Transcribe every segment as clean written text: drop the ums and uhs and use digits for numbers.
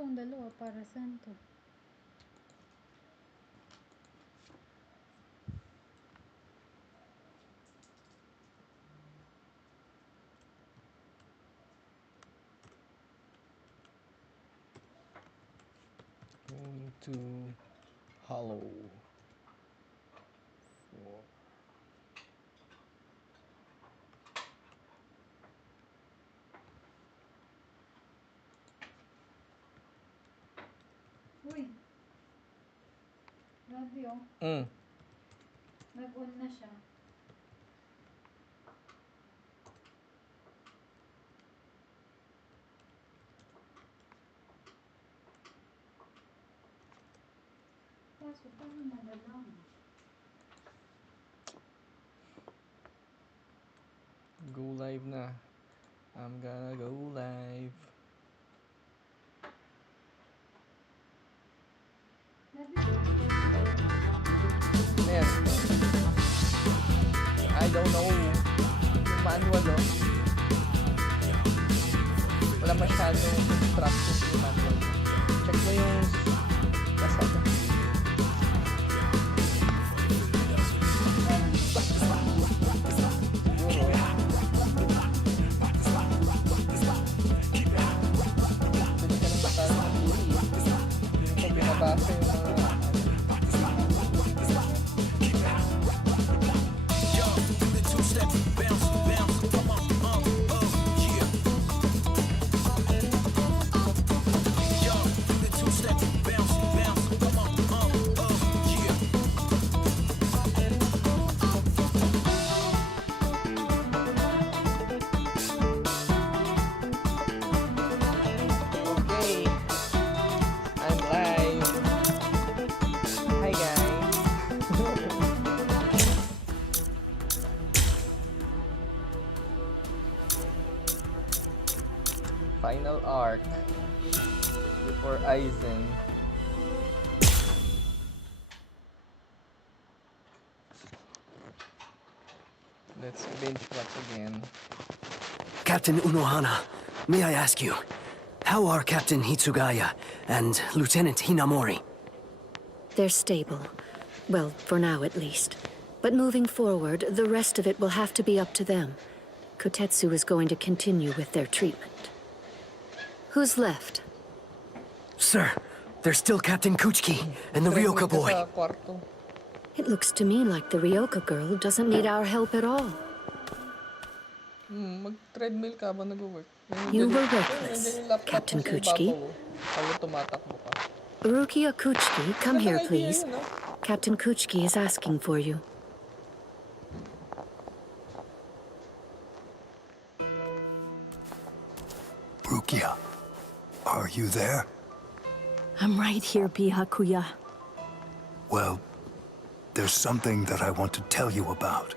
Itong dalawa para saan to? Going to Hollow. Uy! Radio. Nag-on na siya. Kaso, paano malalaman? Go live na. I'm gonna go live. Yes. I don't know. Yung manual, oh. Wala masyadong instructions yung manual. Check mo yung kasama. Final arc before Aizen. Let's binge watch again. Captain Unohana, may I ask you, how are Captain Hitsugaya and Lieutenant Hinamori? They're stable. Well, for now at least. But moving forward, the rest of it will have to be up to them. Kotetsu is going to continue with their treatment. Who's left? Sir, there's still Captain Kuchiki and the Ryoka boy. It looks to me like the Ryoka girl doesn't need our help at all. Mag-treadmill ka ba nag-work? You were reckless, Captain Kuchiki. Rukia Kuchiki, come here, please. Captain Kuchiki is asking for you. Rukia, are you there? I'm right here, Byakuya. Well, there's something that I want to tell you about.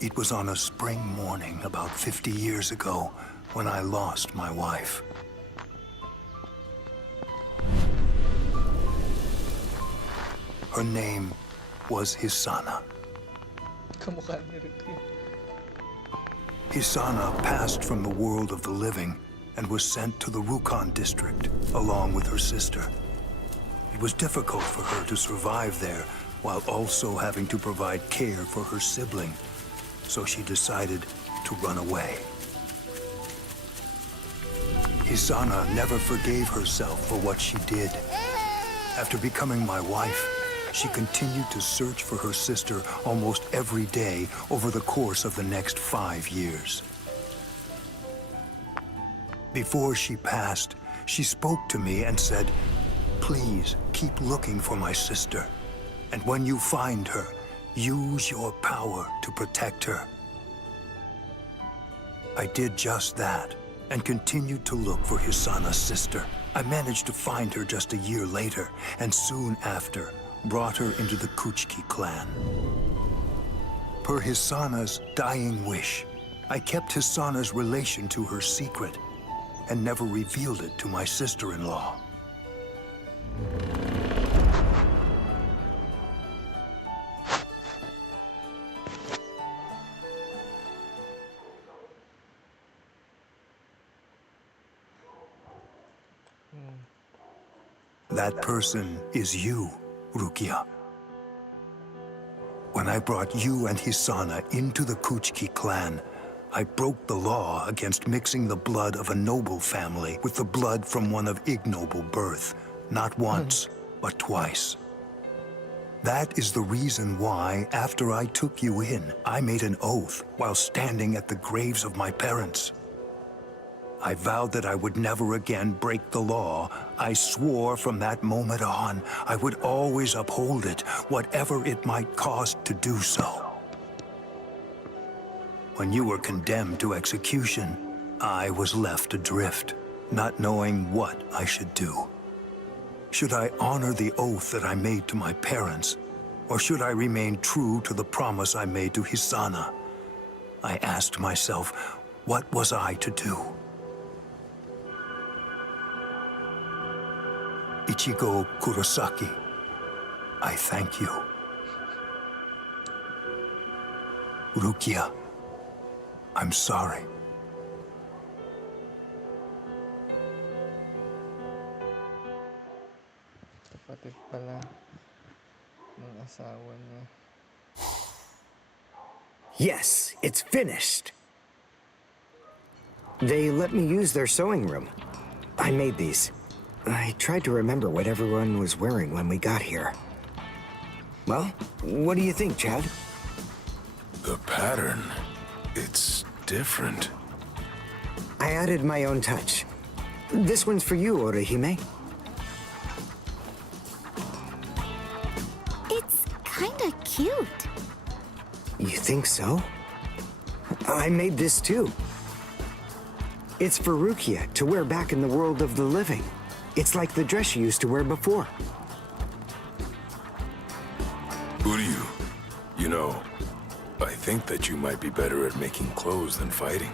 It was on a spring morning about 50 years ago when I lost my wife. Her name was Hisana. Hisana passed from the world of the living and was sent to the Rukon district along with her sister. It was difficult for her to survive there while also having to provide care for her sibling, so she decided to run away. Hisana never forgave herself for what she did. After becoming my wife, she continued to search for her sister almost every day over the course of the next 5 years. Before she passed, she spoke to me and said, "Please keep looking for my sister, and when you find her, use your power to protect her." I did just that, and continued to look for Hisana's sister. I managed to find her just a year later, and soon after, brought her into the Kuchiki clan. Per Hisana's dying wish, I kept Hisana's relation to her secret, and never revealed it to my sister-in-law. That person is you, Rukia. When I brought you and Hisana into the Kuchiki clan, I broke the law against mixing the blood of a noble family with the blood from one of ignoble birth, not once, but twice. That is the reason why, after I took you in, I made an oath while standing at the graves of my parents. I vowed that I would never again break the law. I swore from that moment on, I would always uphold it, whatever it might cost to do so. When you were condemned to execution, I was left adrift, not knowing what I should do. Should I honor the oath that I made to my parents, or should I remain true to the promise I made to Hisana? I asked myself, what was I to do? Ichigo Kurosaki, I thank you. Rukia, I'm sorry. Kapatid pala ng asawa niya. Yes, it's finished. They let me use their sewing room. I made these. I tried to remember what everyone was wearing when we got here. Well, what do you think, Chad? The pattern, it's different. I added my own touch. This one's for you, Orihime. It's kinda cute. You think so? I made this too. It's for Rukia to wear back in the world of the living. It's like the dress she used to wear before. Uryu, you know, I think that you might be better at making clothes than fighting.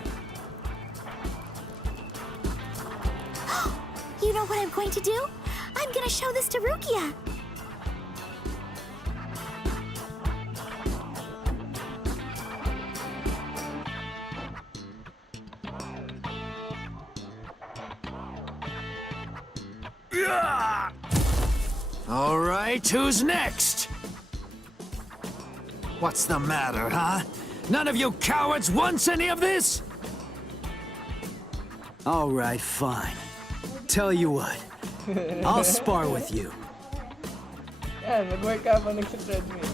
You know what I'm going to do? I'm gonna show this to Rukia. All right, who's next? What's the matter, huh? None of you cowards wants any of this? All right, fine. Tell you what, I'll spar with you. Yan, mag-workout sa treadmill.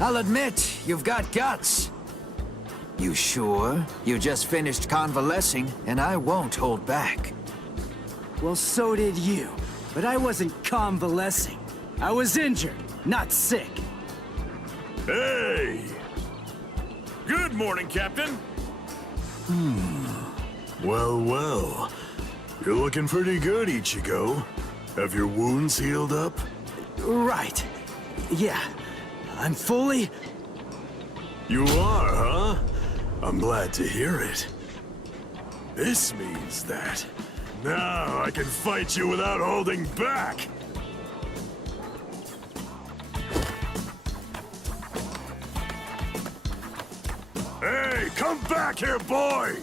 I'll admit, you've got guts. You sure? You just finished convalescing, and I won't hold back. Well, so did you. But I wasn't convalescing. I was injured, not sick. Hey! Good morning, Captain. Well, well. You're looking pretty good, Ichigo. Have your wounds healed up? Right. Yeah. I'm fully... You are, huh? I'm glad to hear it. This means that now I can fight you without holding back. Hey, come back here, boy!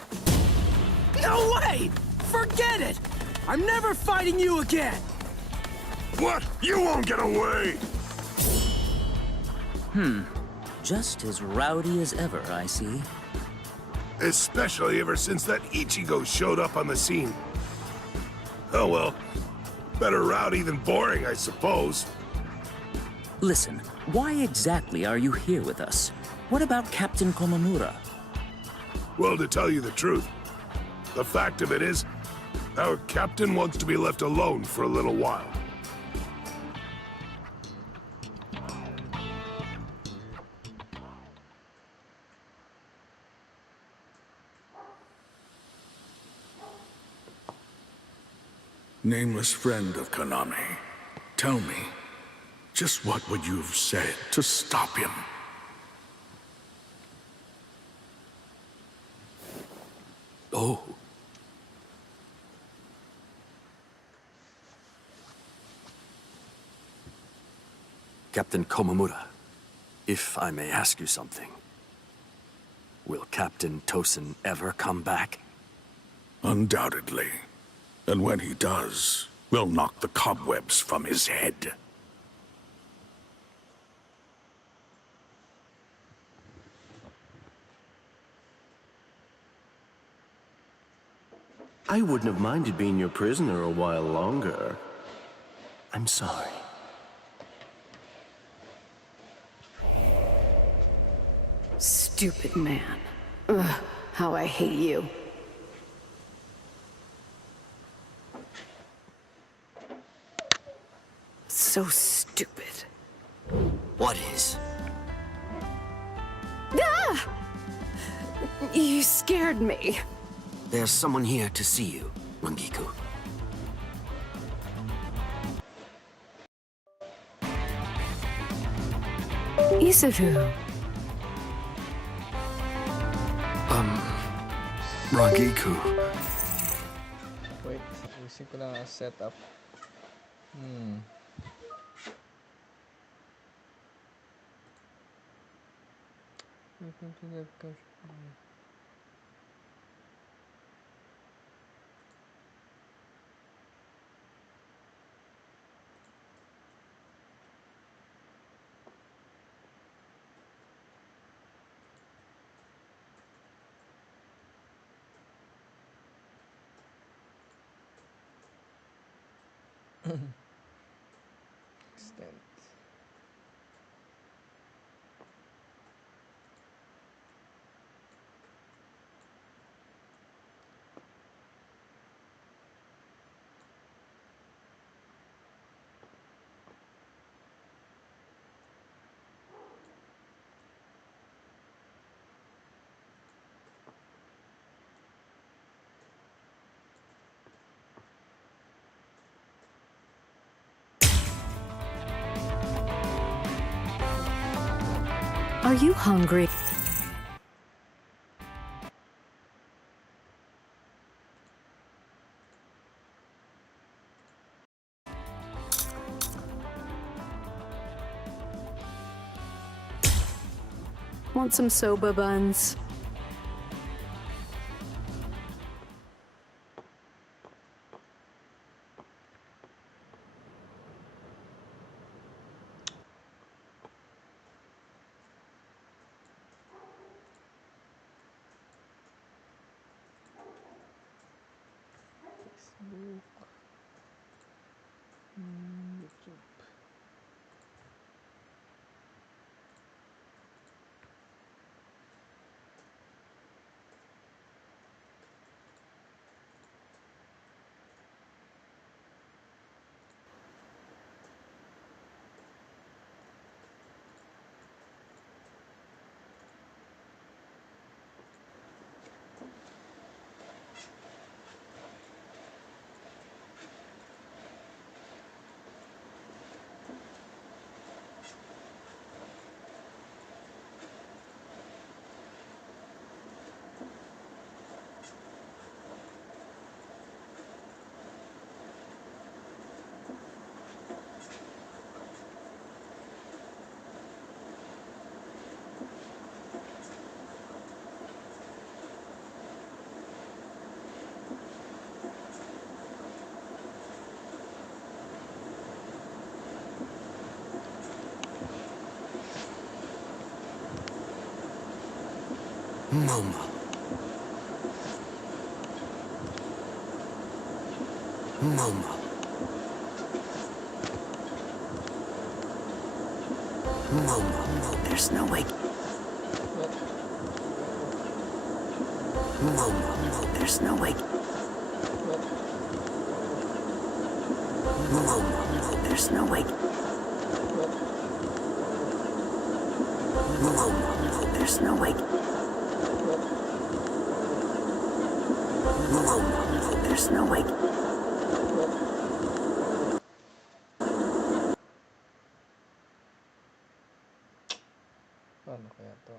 No way! Forget it! I'm never fighting you again! What? You won't get away! Just as rowdy as ever, I see. Especially ever since that Ichigo showed up on the scene. Oh well, better rowdy than boring, I suppose. Listen, why exactly are you here with us? What about Captain Komamura? Well, to tell you the truth, the fact of it is, our captain wants to be left alone for a little while. Nameless friend of Kaname, tell me, just what would you have said to stop him? Oh. Captain Komamura, if I may ask you something. Will Captain Tosen ever come back? Undoubtedly. And when he does, we'll knock the cobwebs from his head. I wouldn't have minded being your prisoner a while longer. I'm sorry. Stupid man. Ugh, how I hate you. So stupid. What is? Ah! You scared me. There's someone here to see you, Rangiku. Isuru. Rangiku. Wait, ayusin ko lang ang setup. Extend. Are you hungry? Want some soba buns? Facebook. YouTube. Momo. Momo. Momo. There's no way. Momo. There's no way. Momo. There's no way. Momo. There's no way. Momo. There's no way. Paano kaya to?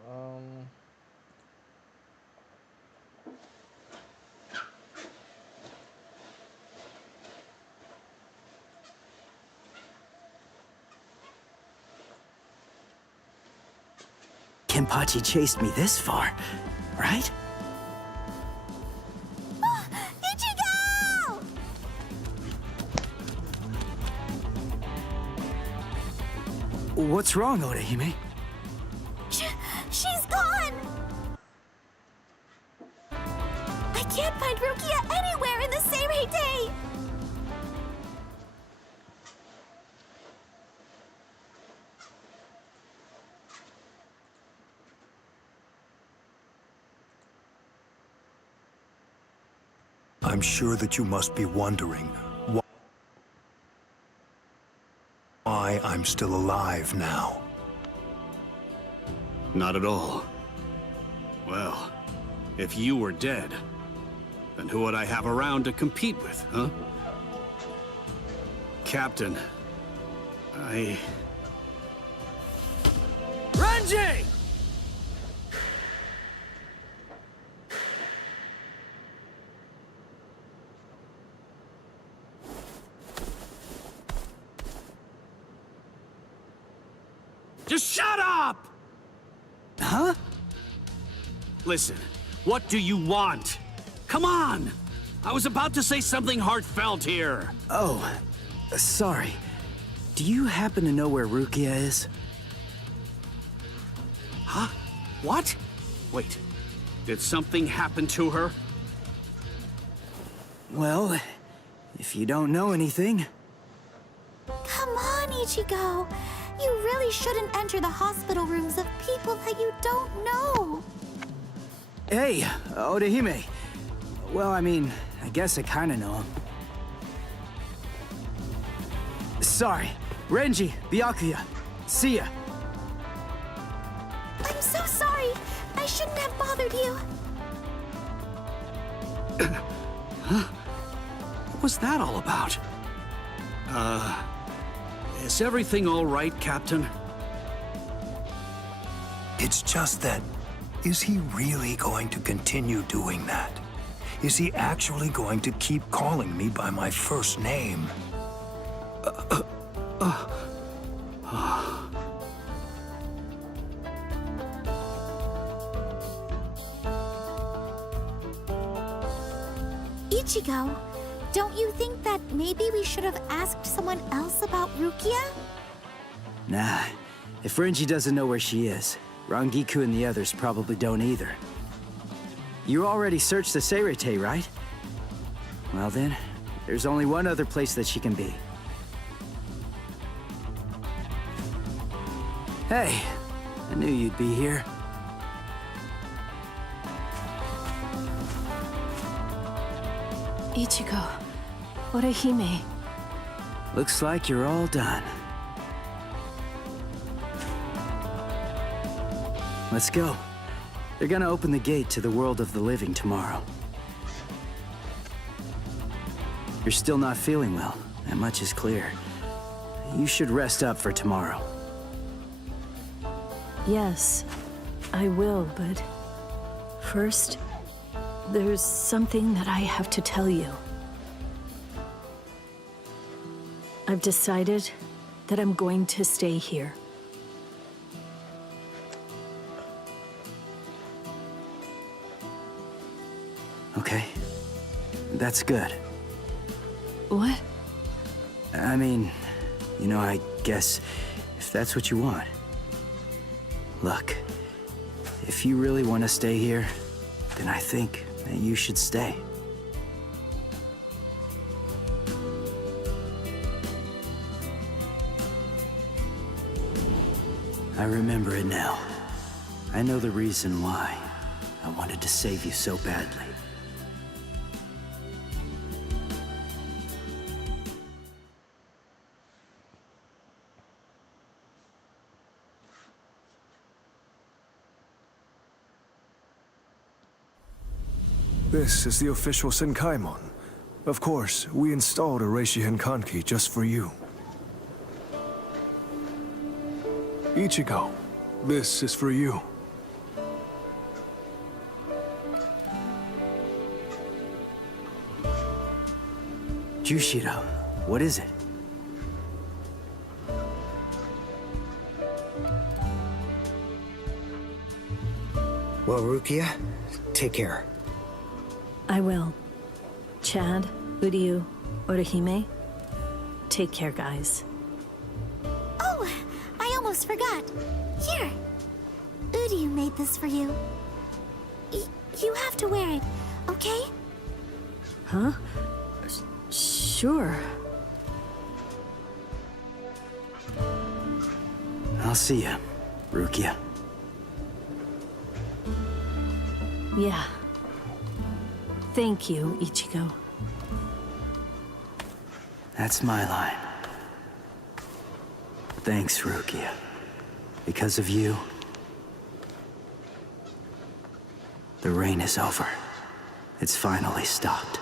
Kenpachi chased me this far, right? Ichigo! What's wrong, Orihime? She's gone! I can't find Rukia anywhere in the Seirei. I'm sure that you must be wondering why I'm still alive now. Not at all. Well, if you were dead, then who would I have around to compete with, huh? Captain, Renji! Just shut up! Huh? Listen, what do you want? Come on! I was about to say something heartfelt here. Oh, sorry. Do you happen to know where Rukia is? Huh? What? Wait, did something happen to her? Well, if you don't know anything... Come on, Ichigo. You really shouldn't enter the hospital rooms of people that you don't know. Hey, Orihime. Well, I mean, I guess I kinda know him. Sorry. Renji, Byakuya. See ya. I'm so sorry. I shouldn't have bothered you. Huh? What was that all about? Is everything all right, Captain? It's just that, is he really going to continue doing that? Is he actually going to keep calling me by my first name? Ichigo, don't you think that maybe we should have asked someone else about Rukia? Nah. If Renji doesn't know where she is, Rangiku and the others probably don't either. You already searched the Seirei, right? Well then, there's only one other place that she can be. Hey, I knew you'd be here. Ichigo, Orihime. Looks like you're all done. Let's go. They're gonna open the gate to the world of the living tomorrow. You're still not feeling well. That much is clear. You should rest up for tomorrow. Yes, I will, but first, there's something that I have to tell you. I've decided that I'm going to stay here. Okay. That's good. What? I mean, you know, I guess if that's what you want. Look, if you really want to stay here, then I think that you should stay. I remember it now. I know the reason why I wanted to save you so badly. This is the official Senkaimon. Of course, we installed a Reishi Henkanki just for you. Ichigo, this is for you. Jushiro, what is it? Well, Rukia, take care. I will. Chad, Uryu, Orihime, take care, guys. Oh, I almost Here. Uryu made this for you. You have to wear it, okay? Huh? Sure. I'll see you, Rukia. Yeah. Thank you, Ichigo. That's my line. Thanks, Rukia. Because of you, the rain is over. It's finally stopped.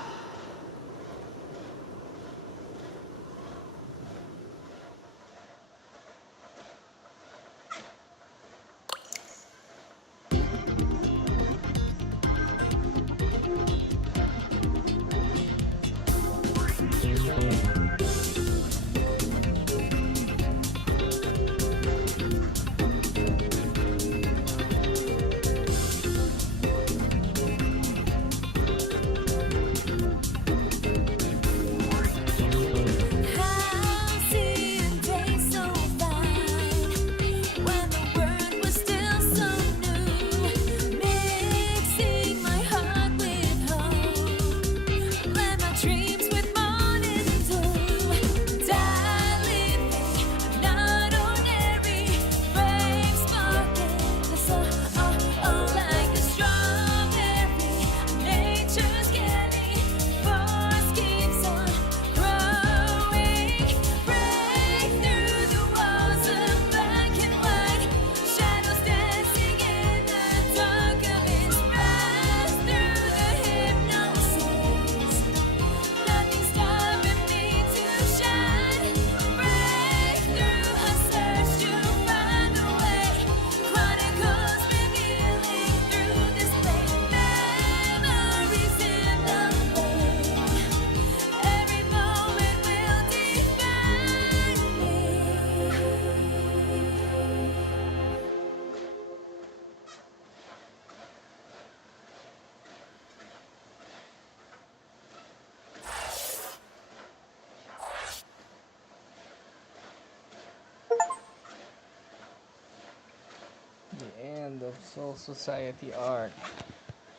The end of Soul Society arc.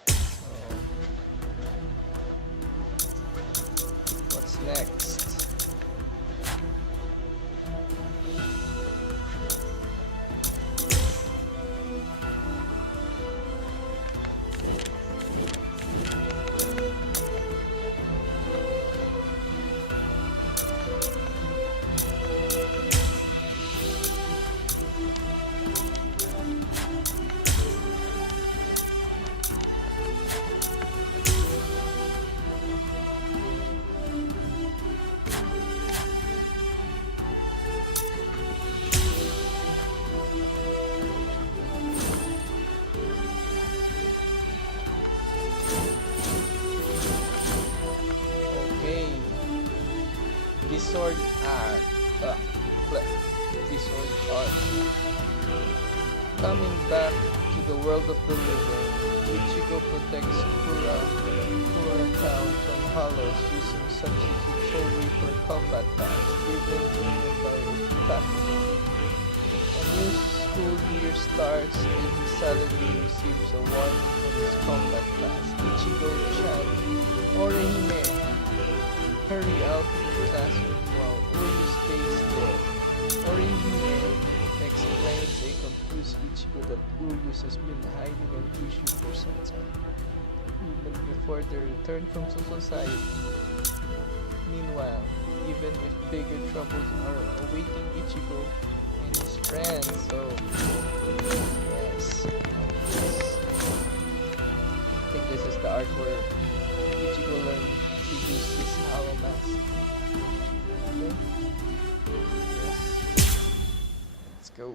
So, what's next? Sword art. Sword art. Coming back to the world of the living, Ichigo protects Kura Town from Hollows using substitute Soul Reaper combat pass given to him by Takumi. A new school year starts and he suddenly receives a warning from his combat pass. Ichigo-chan, Orihime, hurry out to the classroom while Uryu stays there. Orihime explains a confused Ichigo that Uryu has been hiding an issue for some time, even before their return from society. Meanwhile, even if bigger troubles are awaiting Ichigo and his friends, so yes. I think this is the arc where Ichigo learns to use his hollow mask. Okay. Yes. Let's go.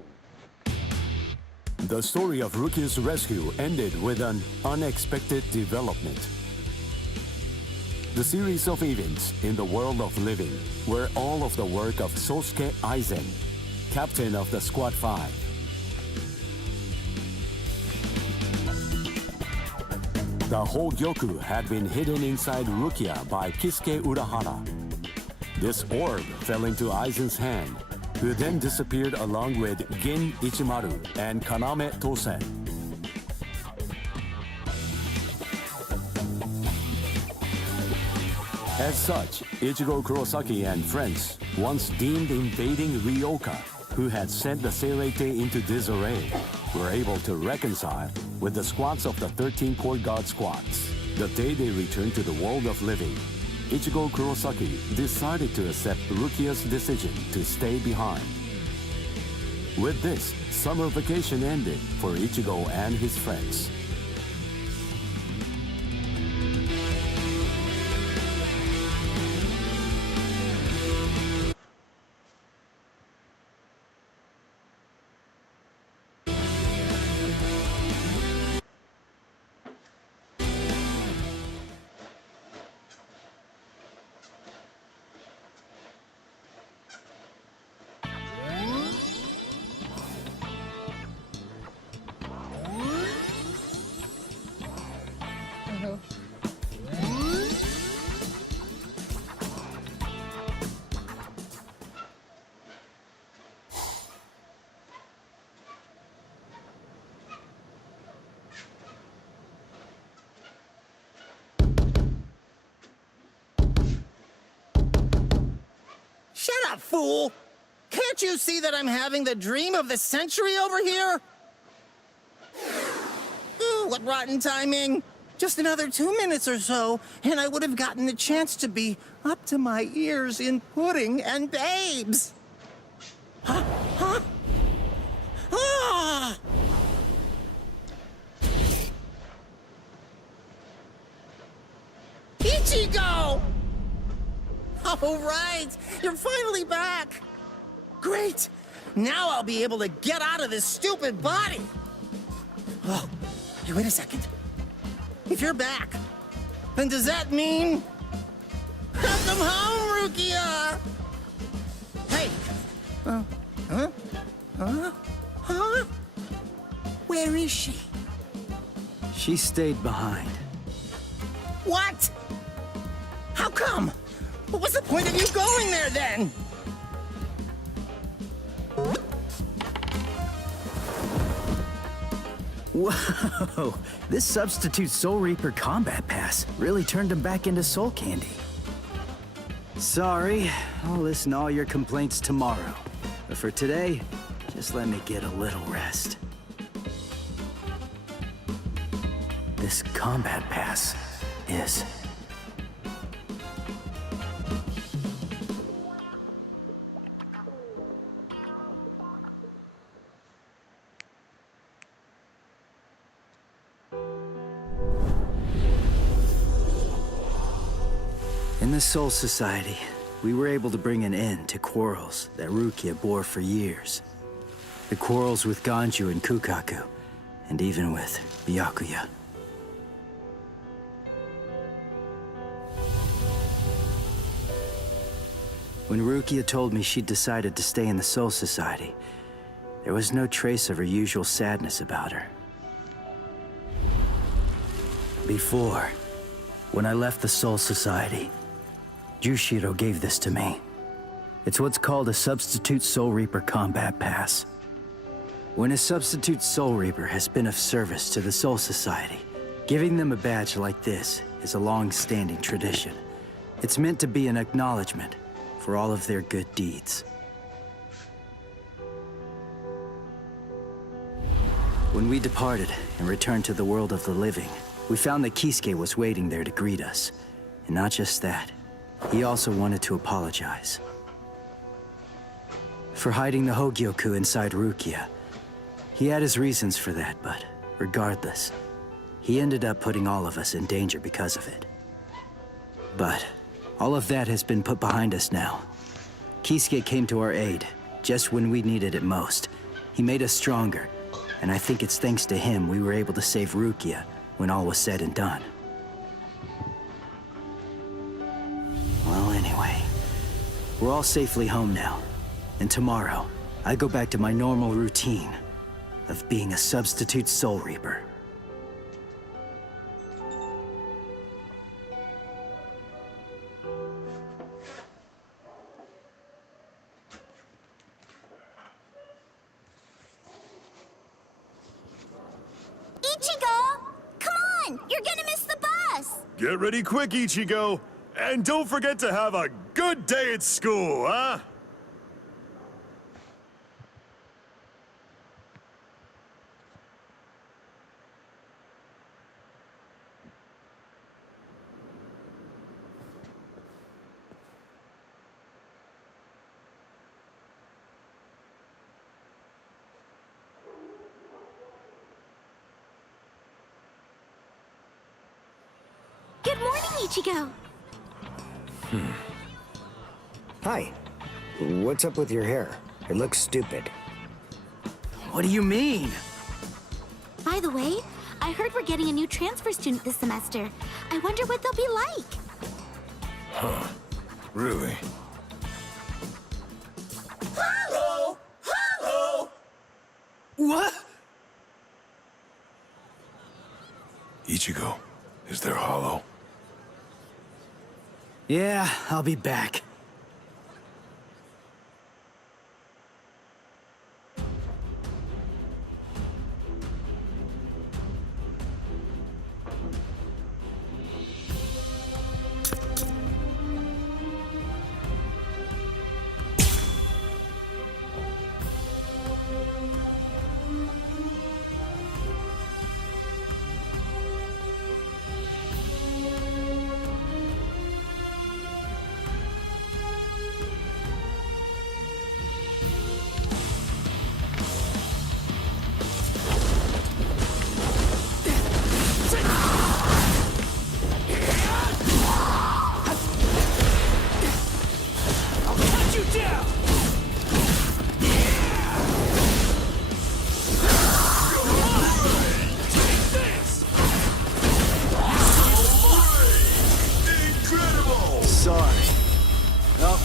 The story of Rukia's rescue ended with an unexpected development. The series of events in the world of living were all of the work of Sosuke Aizen, captain of the Squad 5. The whole Gyoku had been hidden inside Rukia by Kisuke Urahara. This orb fell into Aizen's hand, who then disappeared along with Gin Ichimaru and Kaname Tosen. As such, Ichigo Kurosaki and friends, once deemed invading Ryoka, who had sent the Seirei into disarray, were able to reconcile with the squads of the 13 Court Guard squads. The day they returned to the world of living, Ichigo Kurosaki decided to accept Rukia's decision to stay behind. With this, summer vacation ended for Ichigo and his friends. Shut up, fool! Can't you see that I'm having the dream of the century over here? Ooh, what rotten timing! Just another 2 minutes or so, and I would have gotten the chance to be up to my ears in pudding and babes! Huh? Huh? Ah! Ichigo! All right, you're finally back. Great. Now I'll be able to get out of this stupid body. Oh, hey, wait a second. If you're back, then does that mean... Welcome home, Rukia! Hey. Huh? Huh? Where is she? She stayed behind. What? How come? What was the point of you going there, then? Whoa! This substitute Soul Reaper combat pass really turned him back into soul candy. Sorry, I'll listen to all your complaints tomorrow. But for today, just let me get a little rest. This combat pass is... In the Soul Society, we were able to bring an end to quarrels that Rukia bore for years. The quarrels with Ganju and Kukaku, and even with Byakuya. When Rukia told me she'd decided to stay in the Soul Society, there was no trace of her usual sadness about her. Before, when I left the Soul Society, Jushiro gave this to me. It's what's called a Substitute Soul Reaper Combat Pass. When a Substitute Soul Reaper has been of service to the Soul Society, giving them a badge like this is a long-standing tradition. It's meant to be an acknowledgement for all of their good deeds. When we departed and returned to the world of the living, we found that Kisuke was waiting there to greet us. And not just that, he also wanted to apologize. For hiding the Hogyoku inside Rukia. He had his reasons for that, but regardless, he ended up putting all of us in danger because of it. But all of that has been put behind us now. Kisuke came to our aid, just when we needed it most. He made us stronger, and I think it's thanks to him we were able to save Rukia when all was said and done. Well, anyway, we're all safely home now. And tomorrow, I go back to my normal routine of being a substitute Soul Reaper. Ichigo! Come on! You're gonna miss the bus! Get ready quick, Ichigo! And don't forget to have a good day at school, huh? Good morning, Ichigo! Hi. What's up with your hair? It looks stupid. What do you mean? By the way, I heard we're getting a new transfer student this semester. I wonder what they'll be like. Huh. Really? Hello! Hello! What? Ichigo, is there Hollow? Yeah, I'll be back.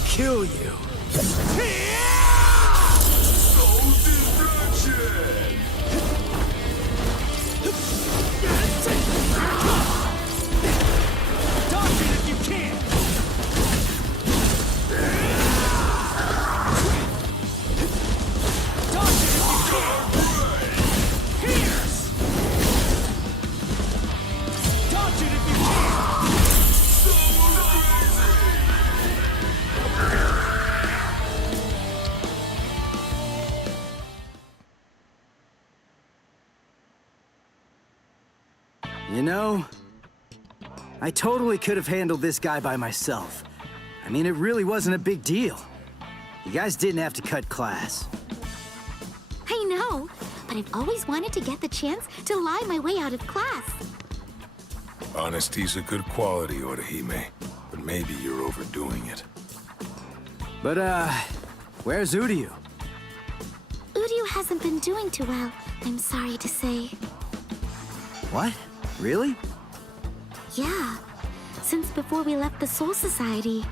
Kill you. Dodge it if you can! Dodge it if you can! Pierce! Dodge it if you can! You know, I totally could have handled this guy by myself. I mean, it really wasn't a big deal. You guys didn't have to cut class. I know, but I've always wanted to get the chance to lie my way out of class. Honesty's a good quality, Orihime, but maybe you're overdoing it. But, where's Uryu? Uryu hasn't been doing too well, I'm sorry to say. What? Really? Yeah, since before we left the Soul Society.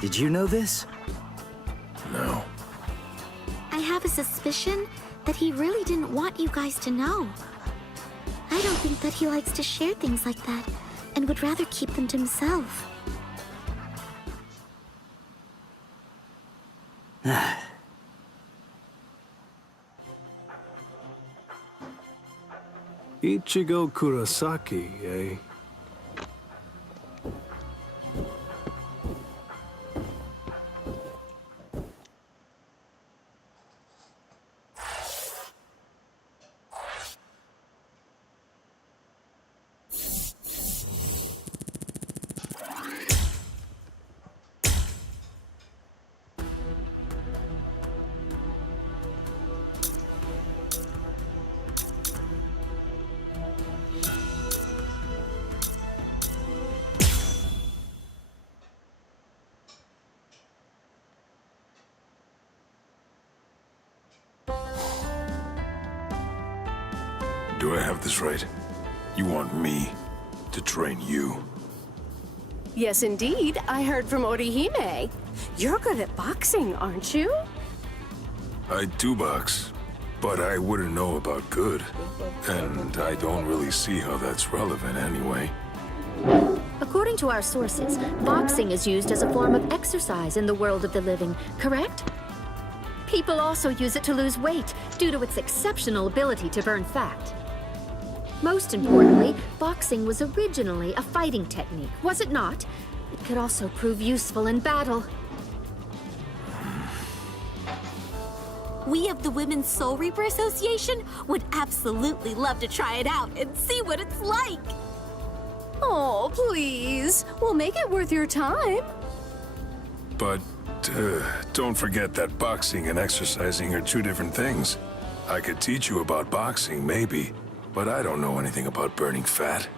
Did you know this? No. I have a suspicion that he really didn't want you guys to know. I don't think that he likes to share things like that, and would rather keep them to himself. Ichigo Kurosaki, eh? Do I have this right? You want me to train you? Yes, indeed. I heard from Orihime. You're good at boxing, aren't you? I do box, but I wouldn't know about good. And I don't really see how that's relevant anyway. According to our sources, boxing is used as a form of exercise in the world of the living, correct? People also use it to lose weight due to its exceptional ability to burn fat. Most importantly, boxing was originally a fighting technique, was it not? It could also prove useful in battle. We of the Women's Soul Reaper Association would absolutely love to try it out and see what it's like. Oh, please. We'll make it worth your time. But don't forget that boxing and exercising are two different things. I could teach you about boxing, maybe, but I don't know anything about burning fat.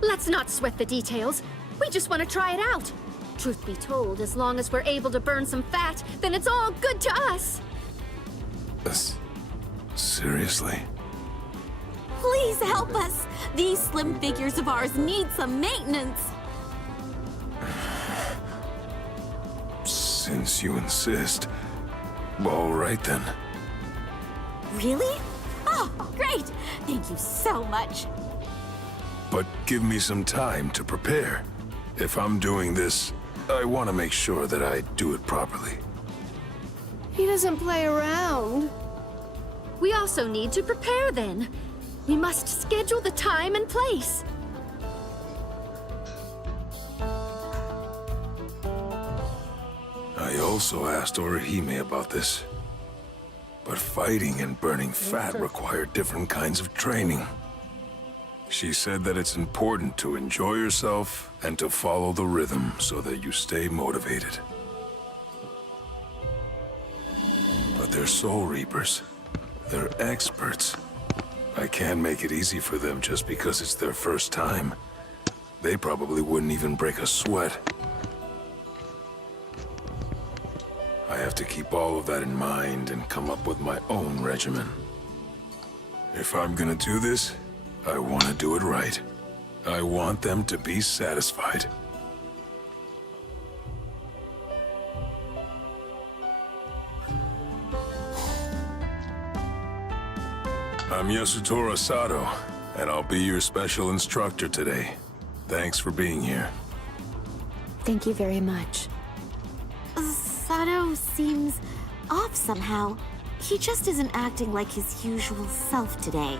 Let's not sweat the details. We just want to try it out. Truth be told, as long as we're able to burn some fat, then it's all good to us. Seriously? Please help us. These slim figures of ours need some maintenance. Since you insist. All right then. Really? Oh, great. Thank you so much. But give me some time to prepare. If I'm doing this, I want to make sure that I do it properly. He doesn't play around. We also need to prepare then. We must schedule the time and place. I also asked Orihime about this. But fighting and burning fat require different kinds of training. She said that it's important to enjoy yourself and to follow the rhythm so that you stay motivated. But they're Soul Reapers. They're experts. I can't make it easy for them just because it's their first time. They probably wouldn't even break a sweat. I have to keep all of that in mind and come up with my own regimen. If I'm gonna do this, I want to do it right. I want them to be satisfied. I'm Yasutora Sato, and I'll be your special instructor today. Thanks for being here. Thank you very much. Sato seems off somehow. He just isn't acting like his usual self today.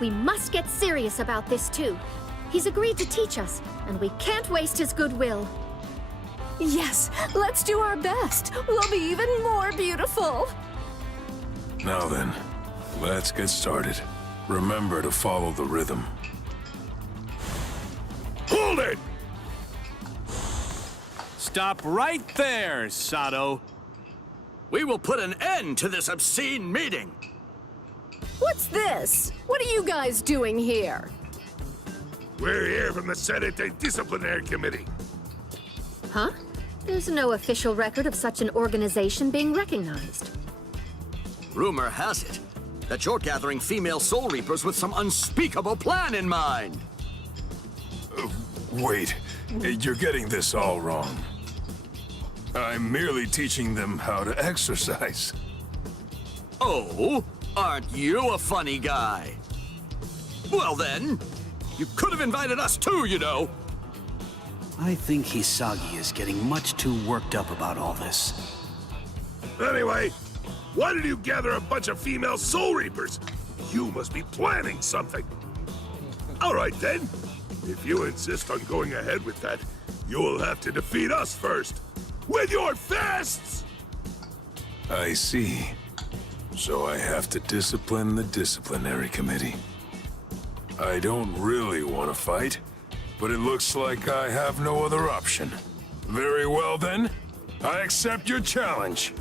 We must get serious about this too. He's agreed to teach us, and we can't waste his goodwill. Yes, let's do our best. We'll be even more beautiful. Now then, let's get started. Remember to follow the rhythm. Hold it! Stop right there, Sato. We will put an end to this obscene meeting. What's this? What are you guys doing here? We're here from the Senate Disciplinary Committee. Huh? There's no official record of such an organization being recognized. Rumor has it that you're gathering female Soul Reapers with some unspeakable plan in mind. Wait, you're getting this all wrong. I'm merely teaching them how to exercise. Oh, aren't you a funny guy? Well then, you could have invited us too, you know. I think Hisagi is getting much too worked up about all this. Anyway, why did you gather a bunch of female Soul Reapers? You must be planning something. All right then. If you insist on going ahead with that, you'll have to defeat us first. With your fists! I see. So I have to discipline the disciplinary committee. I don't really want to fight, but it looks like I have no other option. Very well then, I accept your challenge.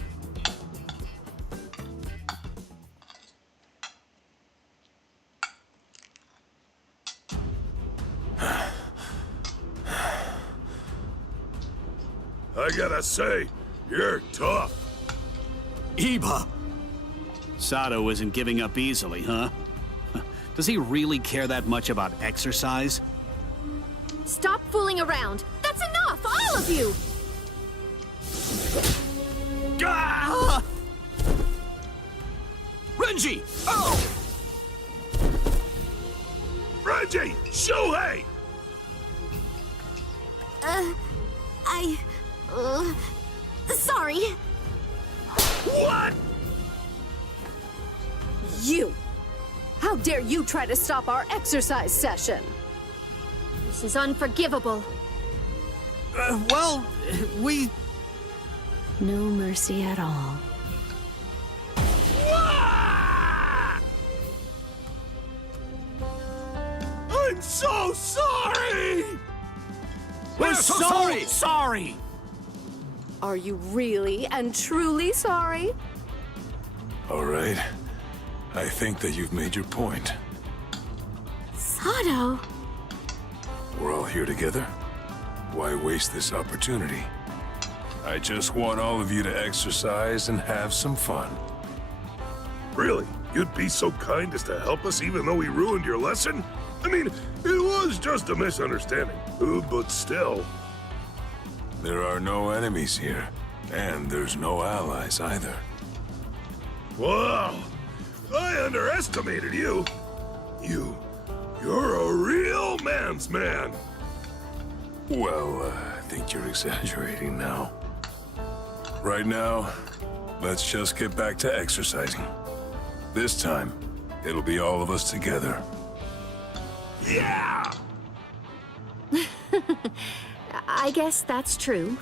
I gotta say, you're tough. Iba! Sato isn't giving up easily, huh? Does he really care that much about exercise? Stop fooling around! That's enough, all of you! Ah! Renji! Oh! Renji! Shuhei! Sorry. What? You! How dare you try to stop our exercise session? This is unforgivable. Well, we... No mercy at all. I'm so sorry! We're so sorry! Are you really and truly sorry? All right. I think that you've made your point. Sato. We're all here together. Why waste this opportunity? I just want all of you to exercise and have some fun. Really? You'd be so kind as to help us even though we ruined your lesson? I mean, it was just a misunderstanding. But still. There are no enemies here. And there's no allies either. Wow! I underestimated you. You're a real man's man. Well, I think you're exaggerating now. Right now, let's just get back to exercising. This time, it'll be all of us together. Yeah! I guess that's true.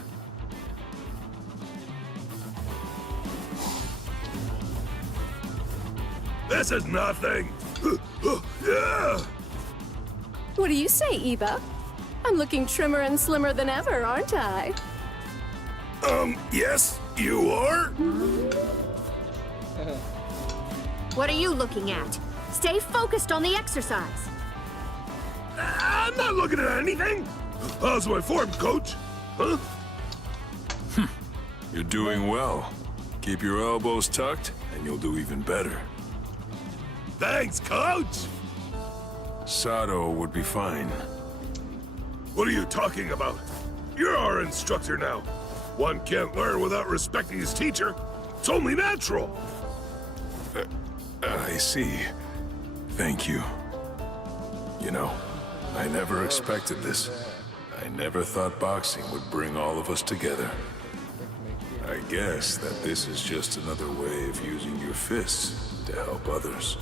This is nothing! Yeah! What do you say, Iba? I'm looking trimmer and slimmer than ever, aren't I? Yes, you are? What are you looking at? Stay focused on the exercise. I'm not looking at anything! How's my form, coach? Huh? You're doing well. Keep your elbows tucked, and you'll do even better. Thanks, coach! Sato would be fine. What are you talking about? You're our instructor now. One can't learn without respecting his teacher. It's only natural. I see. Thank you. You know, I never expected this. I never thought boxing would bring all of us together. I guess that this is just another way of using your fists to help others.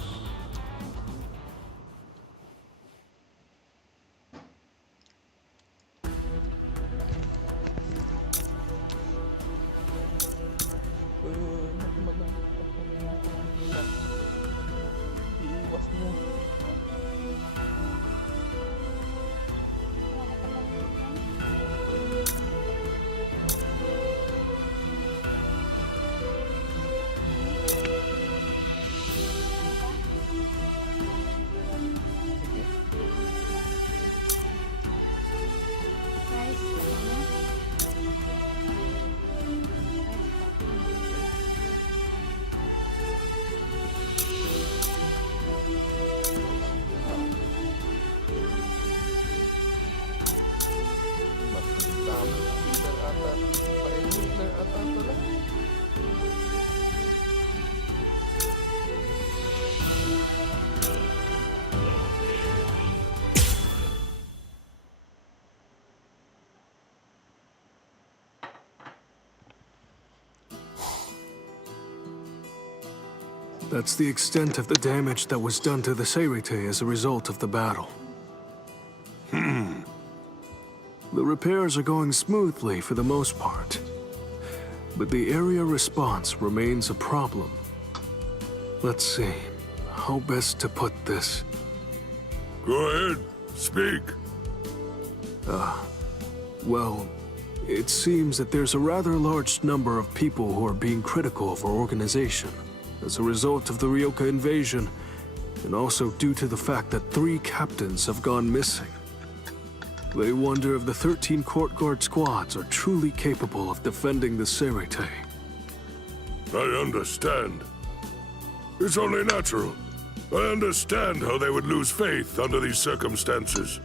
That's the extent of the damage that was done to the Seirete as a result of the battle. The repairs are going smoothly for the most part, but the area response remains a problem. Let's see, how best to put this? Go ahead, speak. Well, it seems that there's a rather large number of people who are being critical of our organization as a result of the Ryoka invasion, and also due to the fact that 3 captains have gone missing. They wonder if the 13 court guard squads are truly capable of defending the Seirete. I understand. It's only natural. I understand how they would lose faith under these circumstances.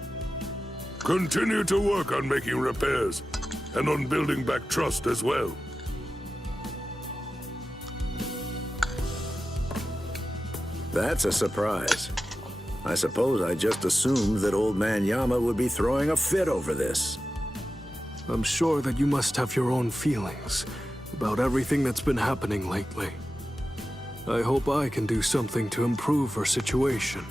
Continue to work on making repairs, and on building back trust as well. That's a surprise. I suppose I just assumed that old man Yama would be throwing a fit over this. I'm sure that you must have your own feelings, about everything that's been happening lately. I hope I can do something to improve her situation.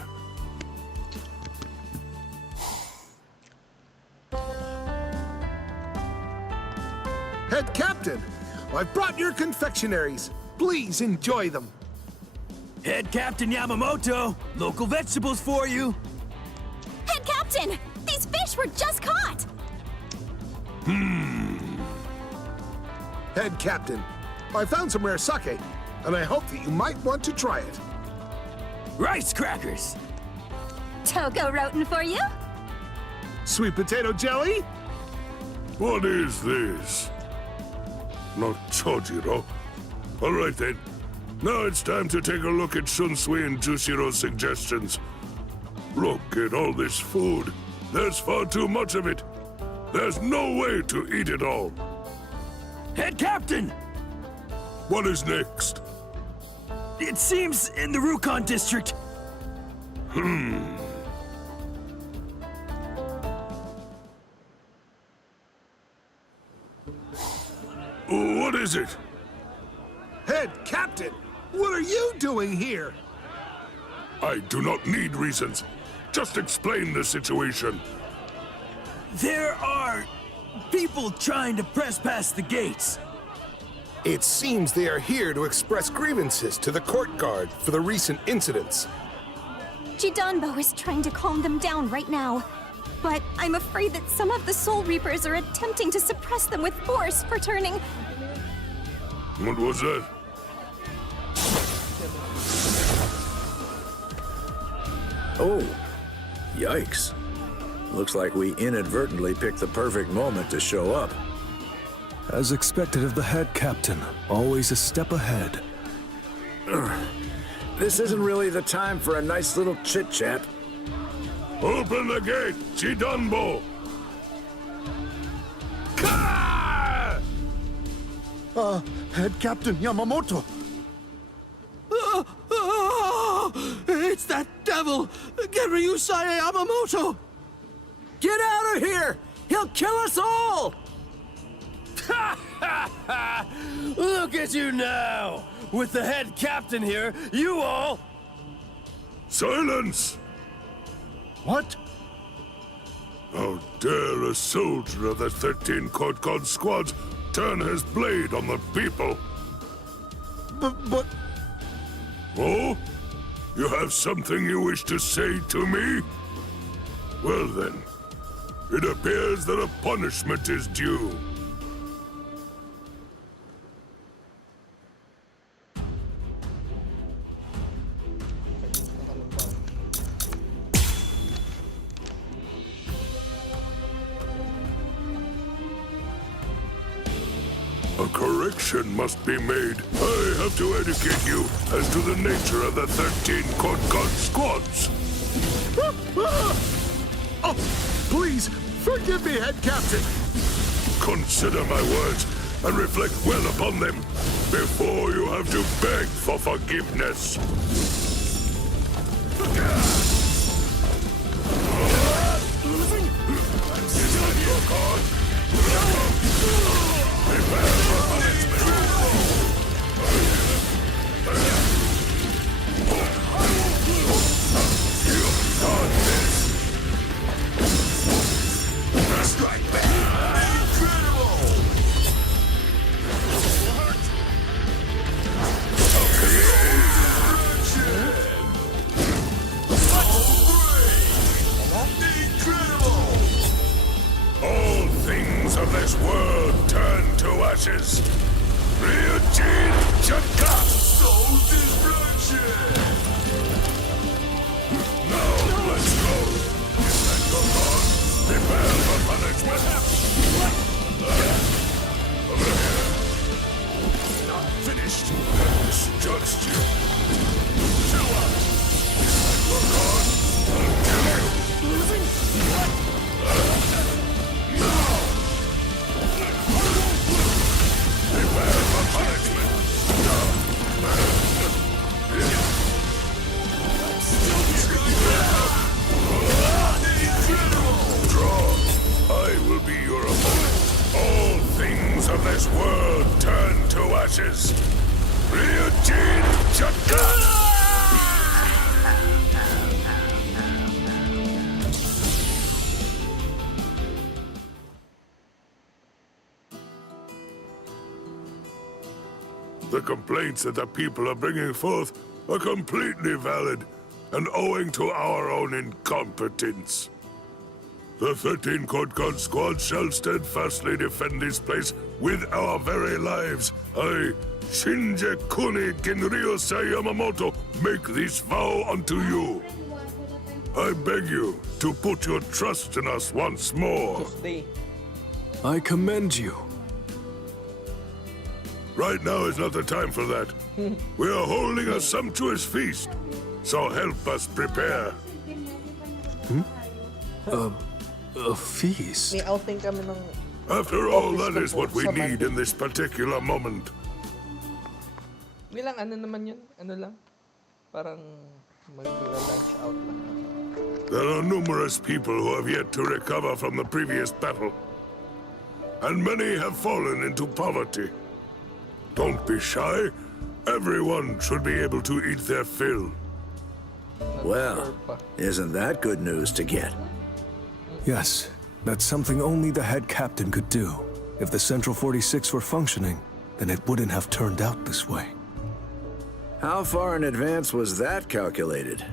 Head Captain, I've brought your confectionaries. Please enjoy them. Head Captain Yamamoto, local vegetables for you. Head Captain! These fish were just caught! Head Captain, I found some rare sake, and I hope that you might want to try it. Rice crackers! Togo rotin for you? Sweet potato jelly? What is this? Not Chojiro. All right then. Now it's time to take a look at Shunsui and Jushiro's suggestions. Look at all this food. There's far too much of it. There's no way to eat it all. Head Captain! What is next? It seems in the Rukon district. What is it? Head Captain, what are you doing here? I do not need reasons. Just explain the situation. There are people trying to press past the gates. It seems they are here to express grievances to the court guard for the recent incidents. Jidanbo is trying to calm them down right now. But I'm afraid that some of the Soul Reapers are attempting to suppress them with force for turning... What was that? Oh, yikes. Looks like we inadvertently picked the perfect moment to show up. As expected of the head captain, always a step ahead. This isn't really the time for a nice little chit-chat. Open the gate, Jidanbo! Head Captain Yamamoto. It's that devil! Ryusai Yamamoto! Get out of here! He'll kill us all! Look at you now! With the head captain here, you all... Silence! What? How dare a soldier of the 13 Court God squads turn his blade on the people? But... Oh? You have something you wish to say to me? Well then, it appears that a punishment is due. A correction must be made. I have to educate you as to the nature of the 13 Court God squads. Oh, please, forgive me, Head Captain. Consider my words and reflect well upon them before you have to beg for forgiveness. Strike back! Incredible! All things of this world turn to ashes. complaints that the people are bringing forth are completely valid and owing to our own incompetence. The 13 Court Guard squad shall steadfastly defend this place with our very lives. I, Shinji Kuni Ginryosei Yamamoto, make this vow unto you. I beg you to put your trust in us once more. I commend you. Right now is not the time for that. We are holding a sumptuous feast, so help us prepare. A feast? May outing kami ng... After all, that is what we need in this particular moment. Bilang ano naman yun? Ano lang? Parang mag-lunch out lang. There are numerous people who have yet to recover from the previous battle. And many have fallen into poverty. Don't be shy. Everyone should be able to eat their fill. Well, isn't that good news to get? Yes, that's something only the head captain could do. If the Central 46 were functioning, then it wouldn't have turned out this way. How far in advance was that calculated?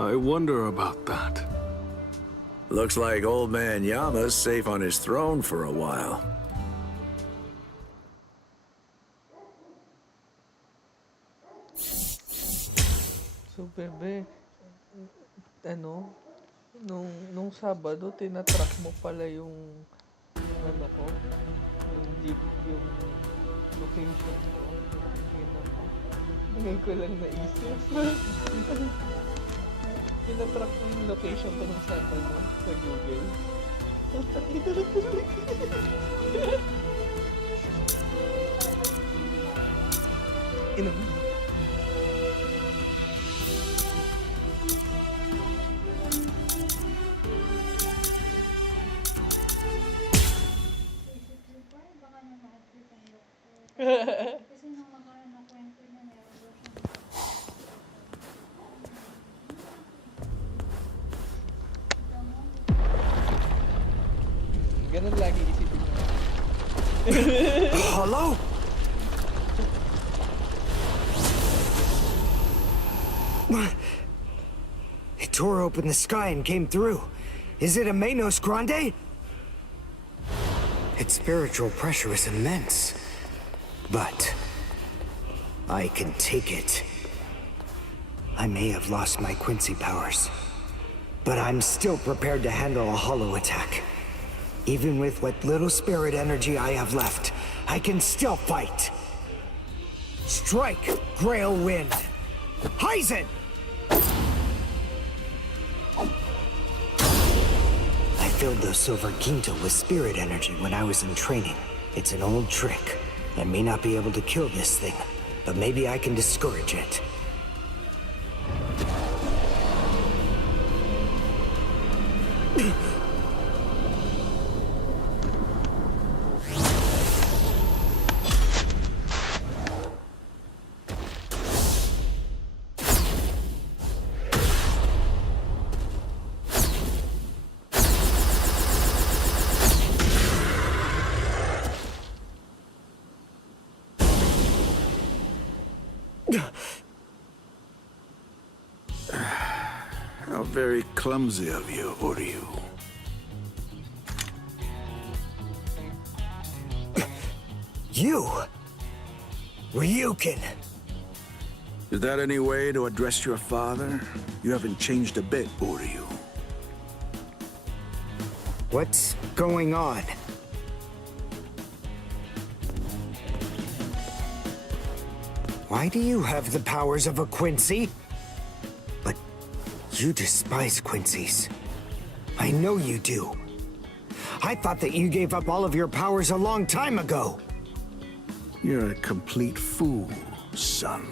I wonder about that. Looks like old man Yama's safe on his throne for a while. So, bebe, ano, nung Sabado, tinatrack mo pala yung, ano ko, yung jeep, yung location ko. Ngayon ko lang naisip. Tinatrack mo yung location ko nung Sabado sa Google. Ino. Kasi nung nakaraan na kwento niya, meron daw siyang... Ganun lagi isipin mo. Hello? It tore open the sky and came through. Is it a Menos Grande? Its spiritual pressure is immense. But I can take it. I may have lost my Quincy powers, but I'm still prepared to handle a hollow attack. Even with what little spirit energy I have left, I can still fight. Strike, Grail Wind. Heisen! I filled the Silver Quinto with spirit energy when I was in training. It's an old trick. I may not be able to kill this thing, but maybe I can discourage it. How very clumsy of you, Oryu. You? Ryukin! Is that any way to address your father? You haven't changed a bit, Oryu. What's going on? Why do you have the powers of a Quincy? But you despise Quincy's. I know you do. I thought that you gave up all of your powers a long time ago. You're a complete fool, son.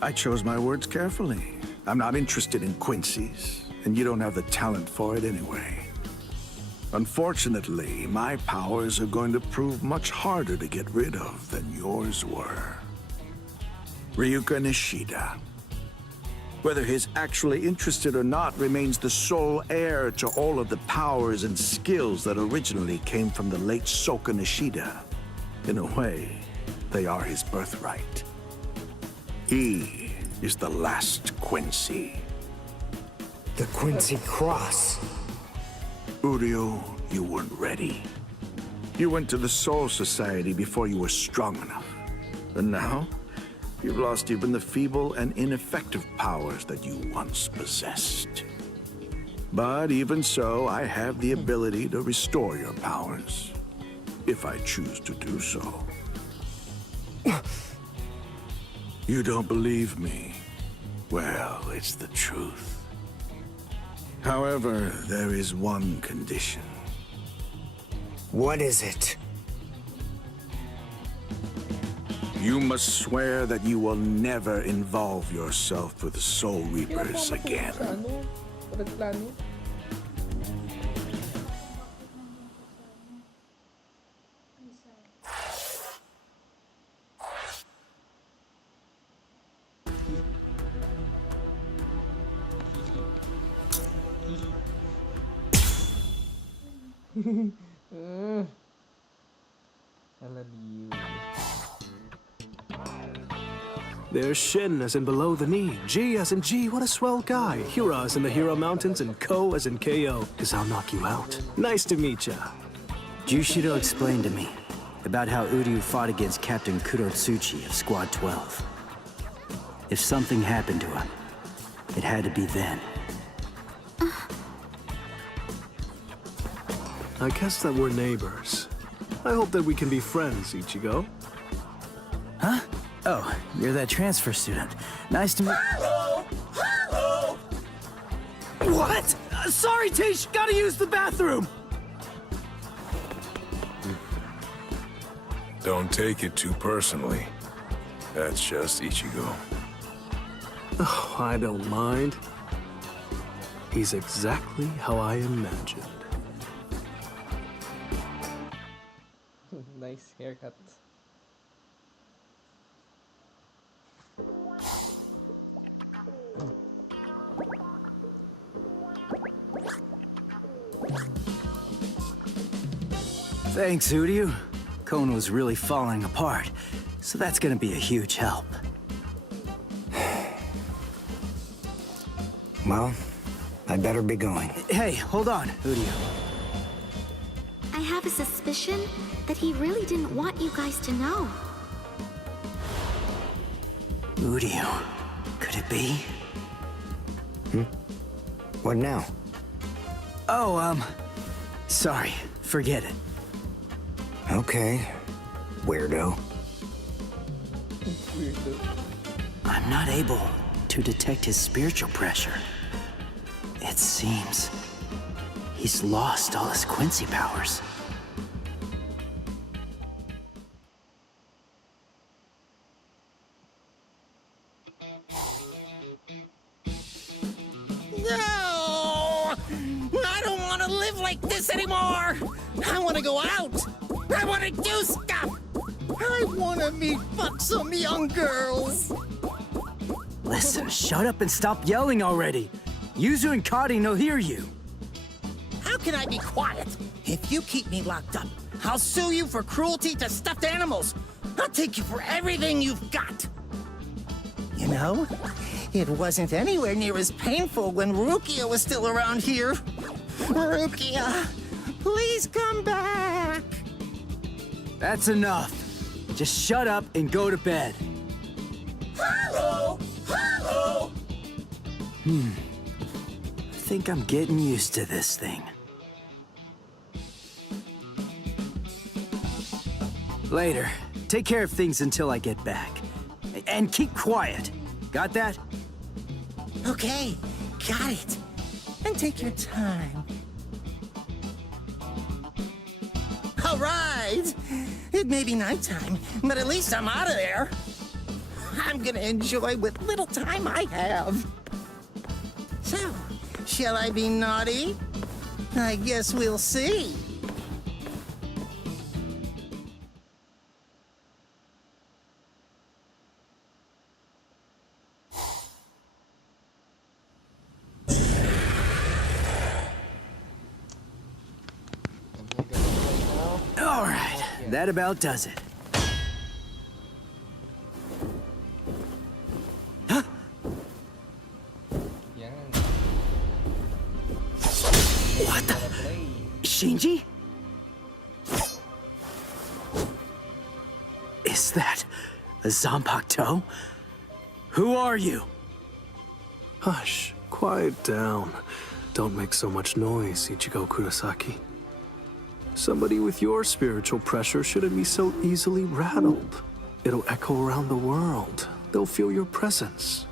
I chose my words carefully. I'm not interested in Quincy's, and you don't have the talent for it anyway. Unfortunately, my powers are going to prove much harder to get rid of than yours were. Ryuka Nishida. Whether he's actually interested or not remains the sole heir to all of the powers and skills that originally came from the late Soka Nishida. In a way, they are his birthright. He is the last Quincy. The Quincy Cross. Uryu, you weren't ready. You went to the Soul Society before you were strong enough. And now, you've lost even the feeble and ineffective powers that you once possessed. But even so, I have the ability to restore your powers, if I choose to do so. You don't believe me? Well, it's the truth. However, there is one condition. What is it? You must swear that you will never involve yourself with the Soul Reapers again. I love you. There's Shin as in below the knee, G as in G, what a swell guy. Hira as in the Hero Mountains, and Ko as in KO, cause I'll knock you out. Nice to meet ya. Jushido explained to me about how Uryu fought against Captain Kurotsuchi of Squad 12. If something happened to him, it had to be then. I guess that we're neighbors. I hope that we can be friends, Ichigo. Huh? Oh, you're that transfer student. Nice to meet... Hello! Hello! What? Sorry, Tish, gotta use the bathroom! Don't take it too personally. That's just Ichigo. Oh, I don't mind. He's exactly how I imagined. Nice haircut. Thanks, Uryu. Kono's really falling apart, so that's gonna be a huge help. Well, I better be going. Hey, hold on, Uryu. I have a suspicion that he really didn't want you guys to know. Uryu, could it be? What now? Oh, sorry, forget it. Okay, weirdo. I'm not able to detect his spiritual pressure. It seems he's lost all his Quincy powers. No! I don't want to live like this anymore! I want to go out! I want to do stuff! I want to meet some young girls! Listen, shut up and stop yelling already. Yuzu and Kari will hear you. How can I be quiet? If you keep me locked up, I'll sue you for cruelty to stuffed animals. I'll take you for everything you've got. You know, it wasn't anywhere near as painful when Rukia was still around here. Rukia, please come back. That's enough. Just shut up and go to bed. Hello! Hello! I think I'm getting used to this thing. Later. Take care of things until I get back. And keep quiet. Got that? Okay, got it. And take your time. All right. It may be nighttime, but at least I'm out of there. I'm gonna enjoy what little time I have. So, shall I be naughty? I guess we'll see. All right, that about does it. Shinji? Is that a Zanpakuto? Who are you? Hush, quiet down. Don't make so much noise, Ichigo Kurosaki. Somebody with your spiritual pressure shouldn't be so easily rattled. It'll echo around the world. They'll feel your presence.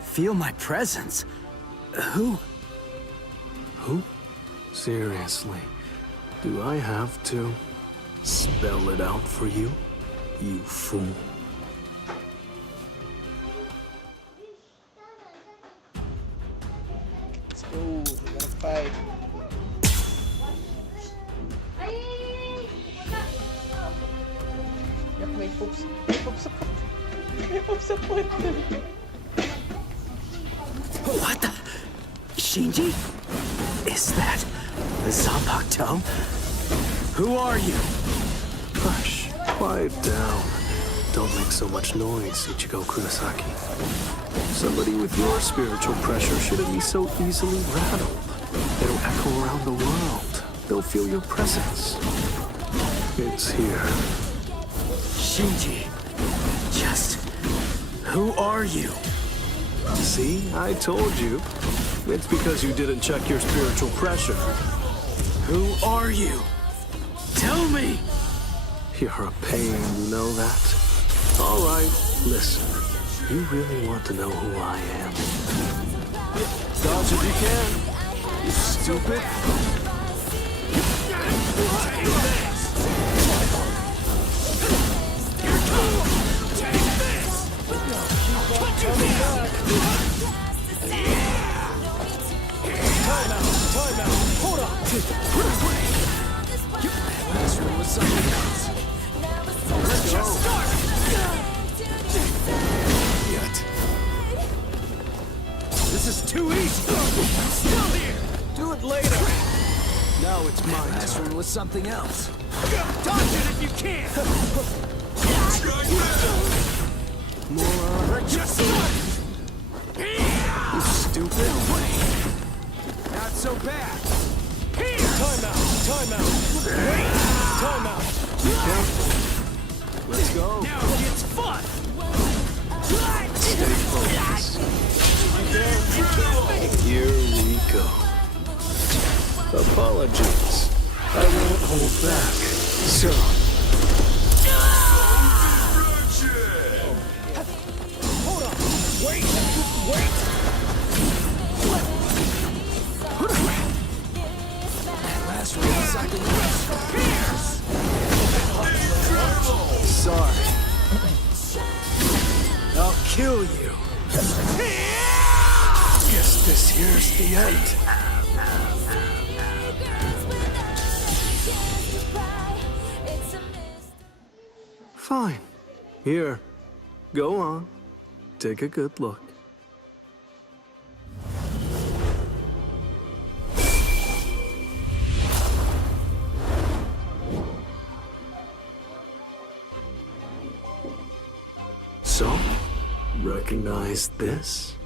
Feel my presence? Who? Who? Seriously, do I have to spell it out for you, you fool? Let's go. We're gonna fight. Yak, may poops. May poops sa puwet. May poops sa puwet. What the? Shinji? Is that the Zanpakuto? Who are you? Hush, quiet down. Don't make so much noise, Ichigo Kurosaki. Somebody with your spiritual pressure shouldn't be so easily rattled. It'll echo around the world. They'll feel your presence. It's here. Shinji, just who are you? See, I told you. It's because you didn't check your spiritual pressure. Who are you? Tell me! You're a pain, you know that? All right, listen. You really want to know who I am? Dodge if you can. You stupid. Time out! Hold on! Let's roll with something else. Let's just start! Yet. This is too easy! Still here! Do it later! Now it's my turn. Let's roll with something else. Dodge it if you can! More just start! You stupid. Not so bad. Time out. Time out. Wait. Time out. Let's go. Now it gets fun. Stay focused. Here we go. Apologies. I won't hold back. So. Hold on. Wait. Wait. Last round, second Sorry. I'll kill you. Guess this here's the end. Fine. Here. Go on. Take a good look. So, recognize this?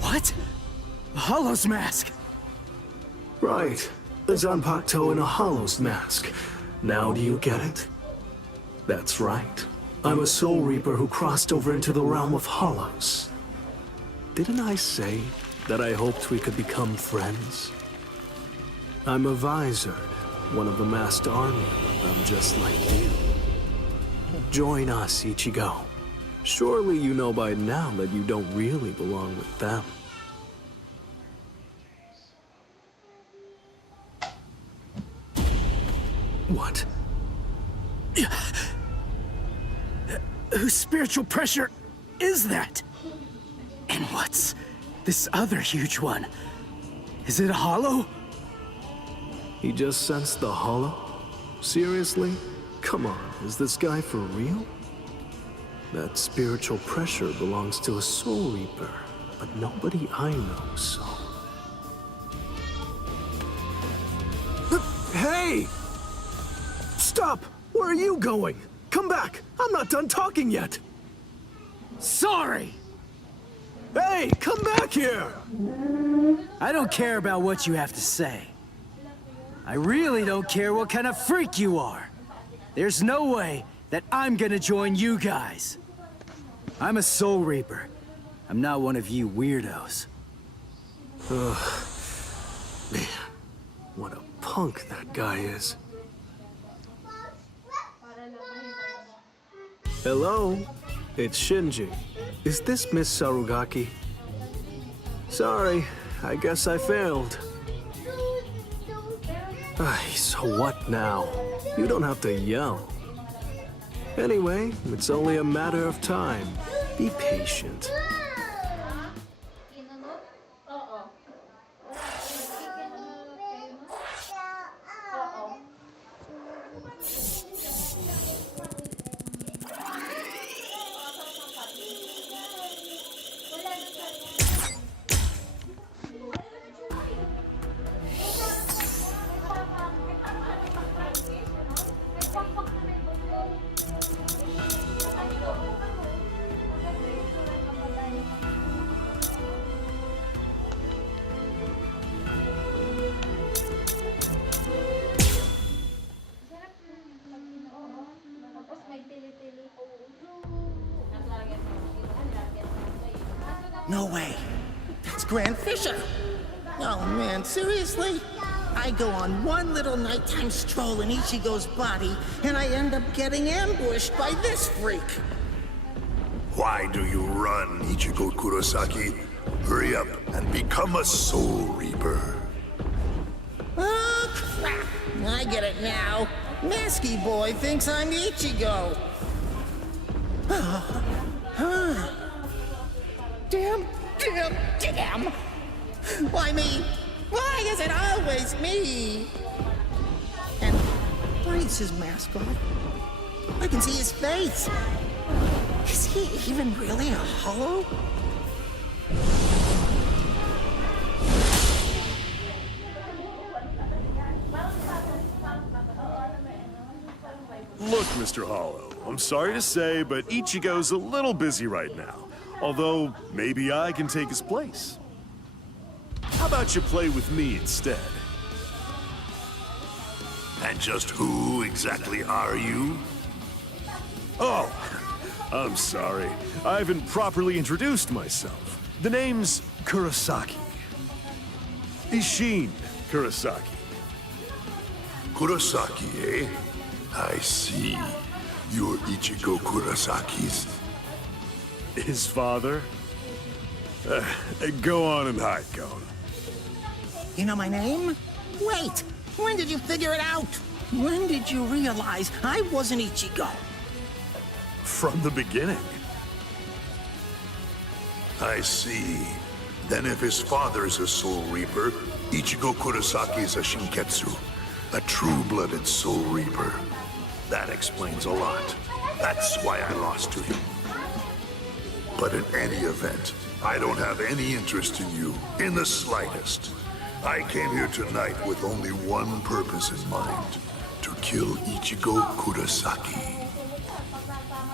What? A Hollow's mask? Right. A Zanpakuto in a Hollow's mask. Now do you get it? That's right. I'm a Soul Reaper who crossed over into the realm of Hollows. Didn't I say that I hoped we could become friends? I'm a Vizard, one of the masked army. I'm just like you. Join us, Ichigo. Surely you know by now that you don't really belong with them. What? Whose spiritual pressure is that? And what's this other huge one? Is it a Hollow? He just sensed the Hollow? Seriously? Come on, is this guy for real? That spiritual pressure belongs to a Soul Reaper, but nobody I know, so... Hey! Stop! Where are you going? Come back! I'm not done talking yet! Sorry! Hey, come back here! I don't care about what you have to say. I really don't care what kind of freak you are. There's no way that I'm gonna join you guys. I'm a Soul Reaper. I'm not one of you weirdos. Ugh. Man, what a punk that guy is. Hello? It's Shinji. Is this Miss Sarugaki? Sorry, I guess I failed. So what now? You don't have to yell. Anyway, it's only a matter of time. Be patient. No way. That's Grand Fisher. Oh man, seriously? I go on one little nighttime stroll in Ichigo's body, and I end up getting ambushed by this freak. Why do you run, Ichigo Kurosaki? Hurry up and become a Soul Reaper. Oh, crap. I get it now. Masky Boy thinks I'm Ichigo. Damn. Why me? Why is it always me? And why is his mask on? I can see his face. Is he even really a hollow? Look, Mr. Hollow, I'm sorry to say, but Ichigo's a little busy right now. Although, maybe I can take his place. How about you play with me instead? And just who exactly are you? Oh, I'm sorry. I haven't properly introduced myself. The name's Kurosaki. Isshin Kurosaki. Kurosaki, eh? I see. You're Ichigo Kurosaki's... His father? Go on and hide, Gon. You know my name? Wait, when did you figure it out? When did you realize I wasn't Ichigo? From the beginning. I see. Then if his father is a Soul Reaper, Ichigo Kurosaki is a Shinketsu, a true-blooded Soul Reaper. That explains a lot. That's why I lost to him. But in any event, I don't have any interest in you, in the slightest. I came here tonight with only one purpose in mind, to kill Ichigo Kurosaki.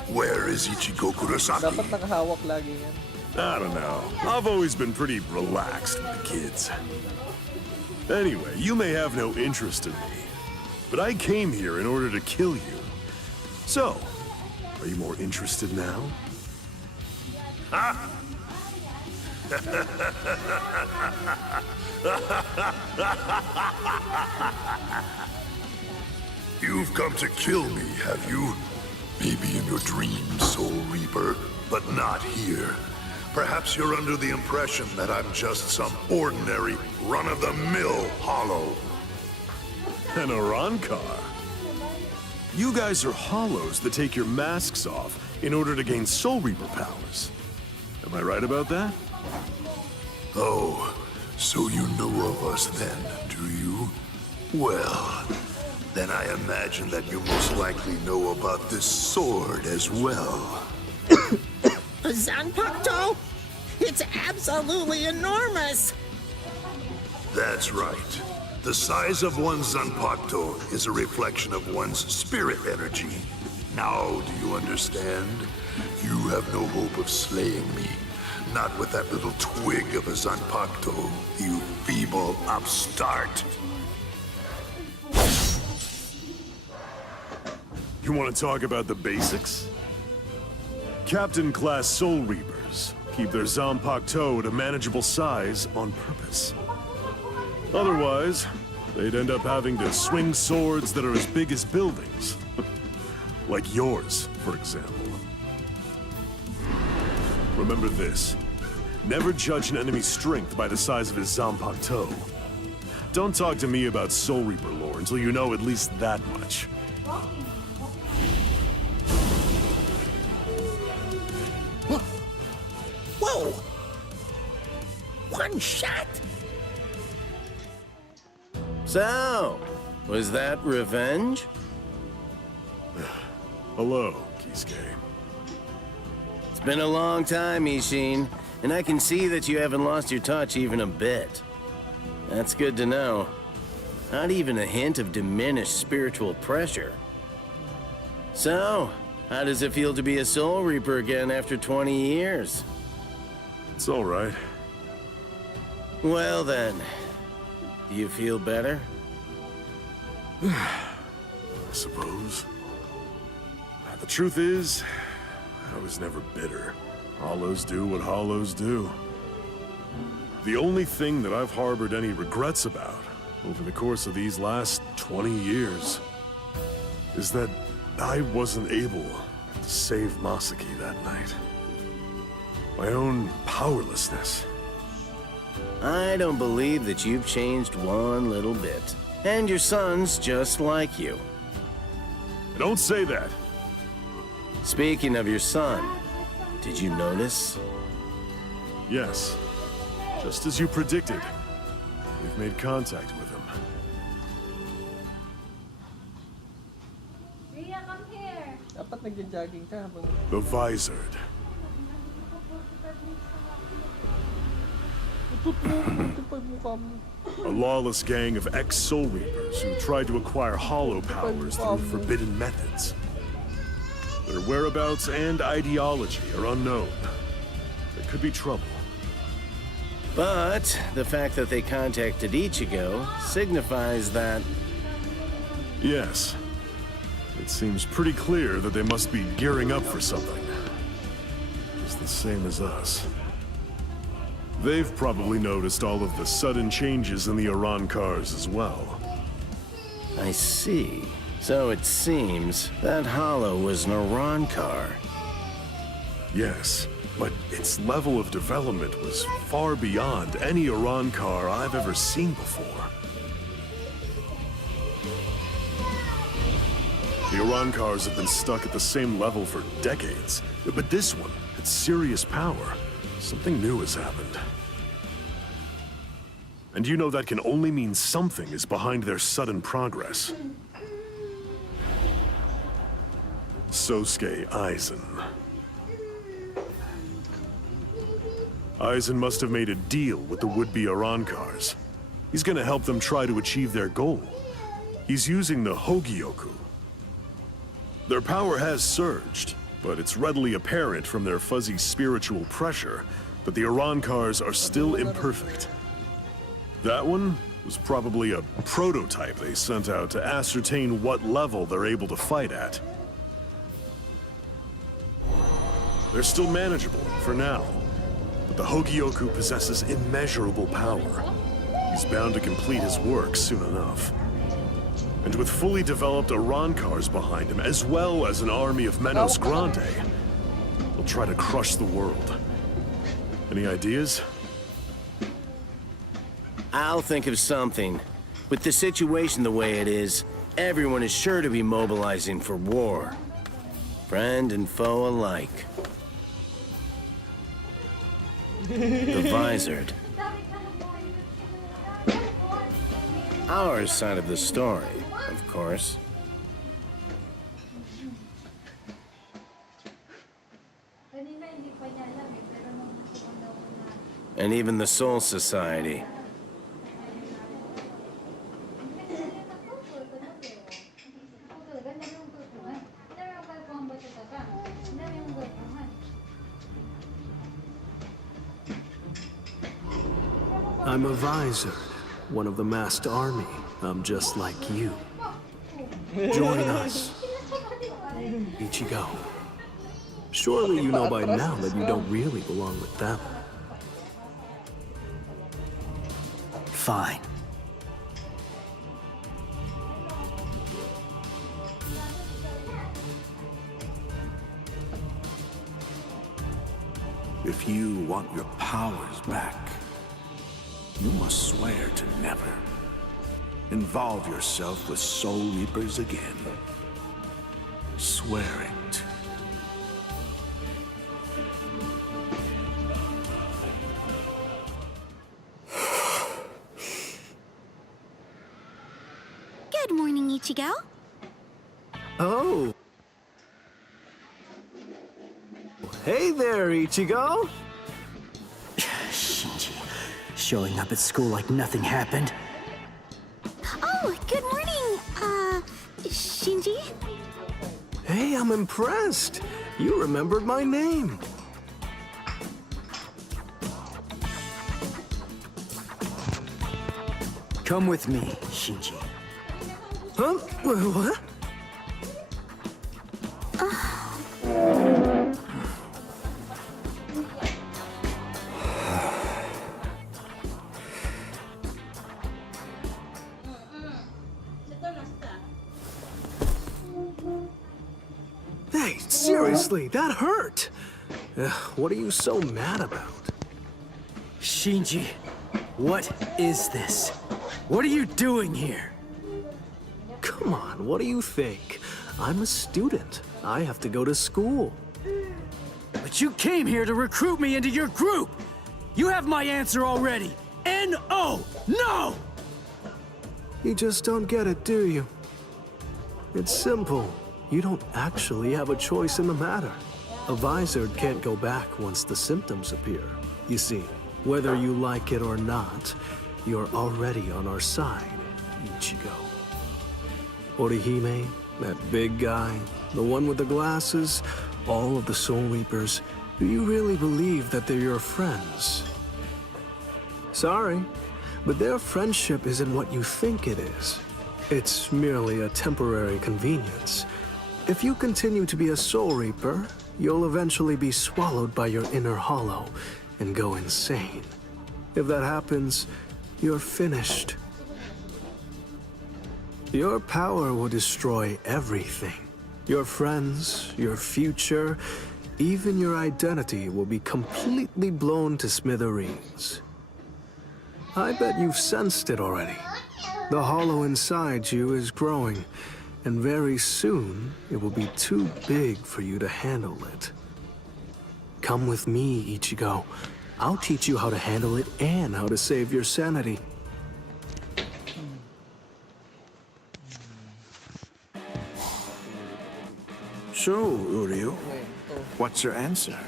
Where is Ichigo Kurosaki? Dapat nakahawak lagi yan. I don't know. I've always been pretty relaxed with the kids. Anyway, you may have no interest in me, but I came here in order to kill you. So, are you more interested now? Ha! You've come to kill me, have you? Maybe in your dreams, Soul Reaper, but not here. Perhaps you're under the impression that I'm just some ordinary, run-of-the-mill hollow. An Arrancar? You guys are hollows that take your masks off in order to gain Soul Reaper powers. Am I right about that? Oh, so you know of us then, do you? Well, then I imagine that you most likely know about this sword as well. A Zanpakuto? It's absolutely enormous! That's right. The size of one's Zanpakuto is a reflection of one's spirit energy. Now, do you understand? You have no hope of slaying me. Not with that little twig of a Zanpakuto, you feeble upstart. You want to talk about the basics? Captain-class Soul Reapers keep their Zanpakuto at a manageable size on purpose. Otherwise, they'd end up having to swing swords that are as big as buildings. Like yours, for example. Remember this. Never judge an enemy's strength by the size of his Zanpakuto. Don't talk to me about Soul Reaper lore until you know at least that much. Whoa! One shot? So, was that revenge? Hello, Kisuke. It's been a long time, Ishin, and I can see that you haven't lost your touch even a bit. That's good to know. Not even a hint of diminished spiritual pressure. So, how does it feel to be a Soul Reaper again after 20 years? It's all right. Well then, do you feel better? I suppose. The truth is, I was never bitter. Hollows do what hollows do. The only thing that I've harbored any regrets about over the course of these last 20 years is that I wasn't able to save Masaki that night. My own powerlessness. I don't believe that you've changed one little bit. And your son's just like you. Don't say that. Speaking of your son, did you notice? Yes. Just as you predicted. We've made contact with him. Ria, come here. Dapat nagja-jogging ka habang... The Visored. A lawless gang of ex-Soul Reapers who tried to acquire hollow powers through forbidden methods. Their whereabouts and ideology are unknown. There could be trouble. But the fact that they contacted Ichigo signifies that... Yes. It seems pretty clear that they must be gearing up for something. It's the same as us. They've probably noticed all of the sudden changes in the Arrancars as well. I see. So it seems that Hollow was an Arrancar. Yes, but its level of development was far beyond any Arrancar I've ever seen before. The Arrancars have been stuck at the same level for decades, but this one had serious power. Something new has happened. And you know that can only mean something is behind their sudden progress. Sosuke Aizen. Aizen must have made a deal with the would-be Arrancars. He's gonna help them try to achieve their goal. He's using the Hogyoku. Their power has surged, but it's readily apparent from their fuzzy spiritual pressure that the Arrancars are still imperfect. That one was probably a prototype they sent out to ascertain what level they're able to fight at. They're still manageable, for now. But the Hogyoku possesses immeasurable power. He's bound to complete his work soon enough. And with fully developed Arrancars behind him, as well as an army of Menos Grande, they'll try to crush the world. Any ideas? I'll think of something. With the situation the way it is, everyone is sure to be mobilizing for war. Friend and foe alike. The Visored. Our side of the story, of course. And even the Soul Society. I'm a Visor, one of the masked army. I'm just like you. Join us. Ichigo. Surely you know by now that you don't really belong with them. Fine. If you want your powers back, you must swear to never involve yourself with Soul Reapers again. Swear it. Good morning, Ichigo. Oh. Hey there, Ichigo. Shinji, showing up at school like nothing happened. Oh, good morning, Shinji. Hey, I'm impressed. You remembered my name. Come with me, Shinji. Huh? What? Hey, seriously, that hurt. What are you so mad about? Shinji, what is this? What are you doing here? Come on, what do you think? I'm a student. I have to go to school. But you came here to recruit me into your group! You have my answer already! N-O! No! You just don't get it, do you? It's simple. You don't actually have a choice in the matter. A Visor can't go back once the symptoms appear. You see, whether you like it or not, you're already on our side, Ichigo. Orihime, that big guy, the one with the glasses, all of the Soul Reapers, do you really believe that they're your friends? Sorry, but their friendship isn't what you think it is. It's merely a temporary convenience. If you continue to be a Soul Reaper, you'll eventually be swallowed by your inner hollow and go insane. If that happens, you're finished. Your power will destroy everything. Your friends, your future, even your identity will be completely blown to smithereens. I bet you've sensed it already. The hollow inside you is growing, and very soon it will be too big for you to handle it. Come with me, Ichigo. I'll teach you how to handle it and how to save your sanity. So, Uryu, what's your answer?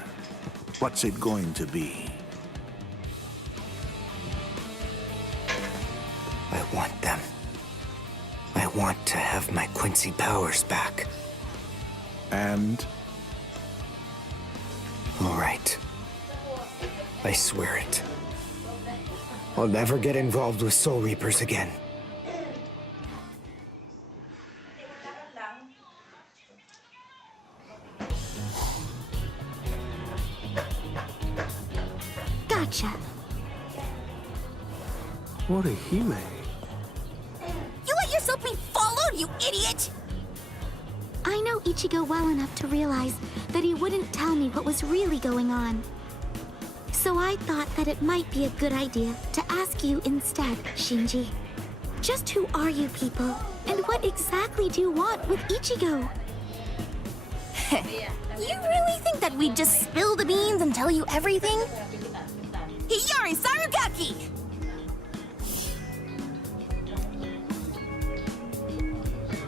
What's it going to be? I want them. I want to have my Quincy powers back. And? All right. I swear it. I'll never get involved with Soul Reapers again. Gotcha. Orihime. You let yourself be followed, you idiot! I know Ichigo well enough to realize that he wouldn't tell me what was really going on. So I thought that it might be a good idea to ask you instead, Shinji. Just who are you people, and what exactly do you want with Ichigo? You really think that we'd just spill the beans and tell you everything? Hiyari Sarugaki!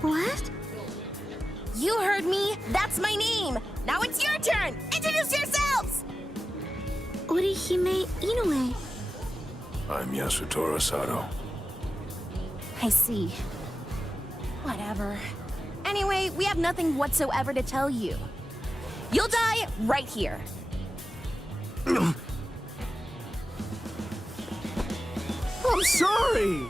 What? You heard me. That's my name. Now it's your turn. Introduce yourselves! Orihime Inoue. I'm Yasutora Sato. I see. Whatever. Anyway, we have nothing whatsoever to tell you. You'll die right here. I'm sorry!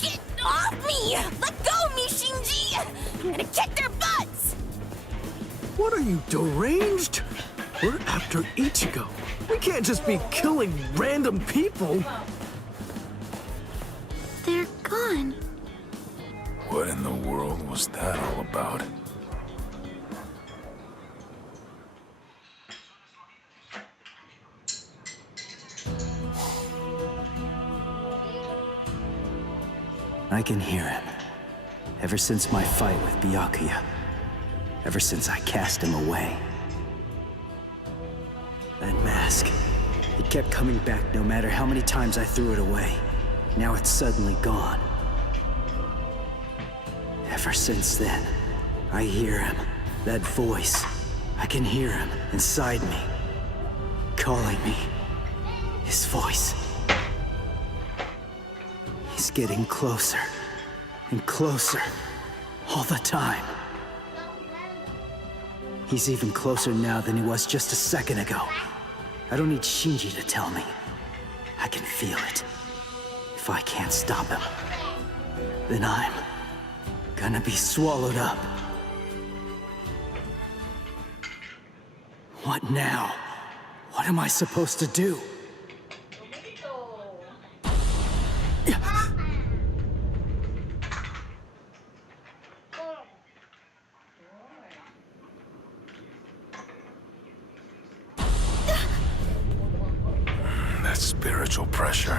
Get off me! Let go, me, Shinji! I'm gonna kick their butts! What are you, deranged? We're after Ichigo. We can't just be killing random people. They're gone. What in the world was that all about? I can hear him. Ever since my fight with Byakuya. Ever since I cast him away. That mask. It kept coming back no matter how many times I threw it away. Now it's suddenly gone. Ever since then, I hear him. That voice. I can hear him inside me. Calling me. His voice. He's getting closer. And closer. All the time. He's even closer now than he was just a second ago. I don't need Shinji to tell me. I can feel it. If I can't stop him, then I'm gonna be swallowed up. What now? What am I supposed to do? That spiritual pressure.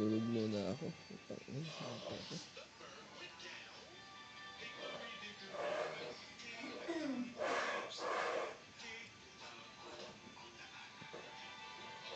Tulog muna ako. Putang ina, ako.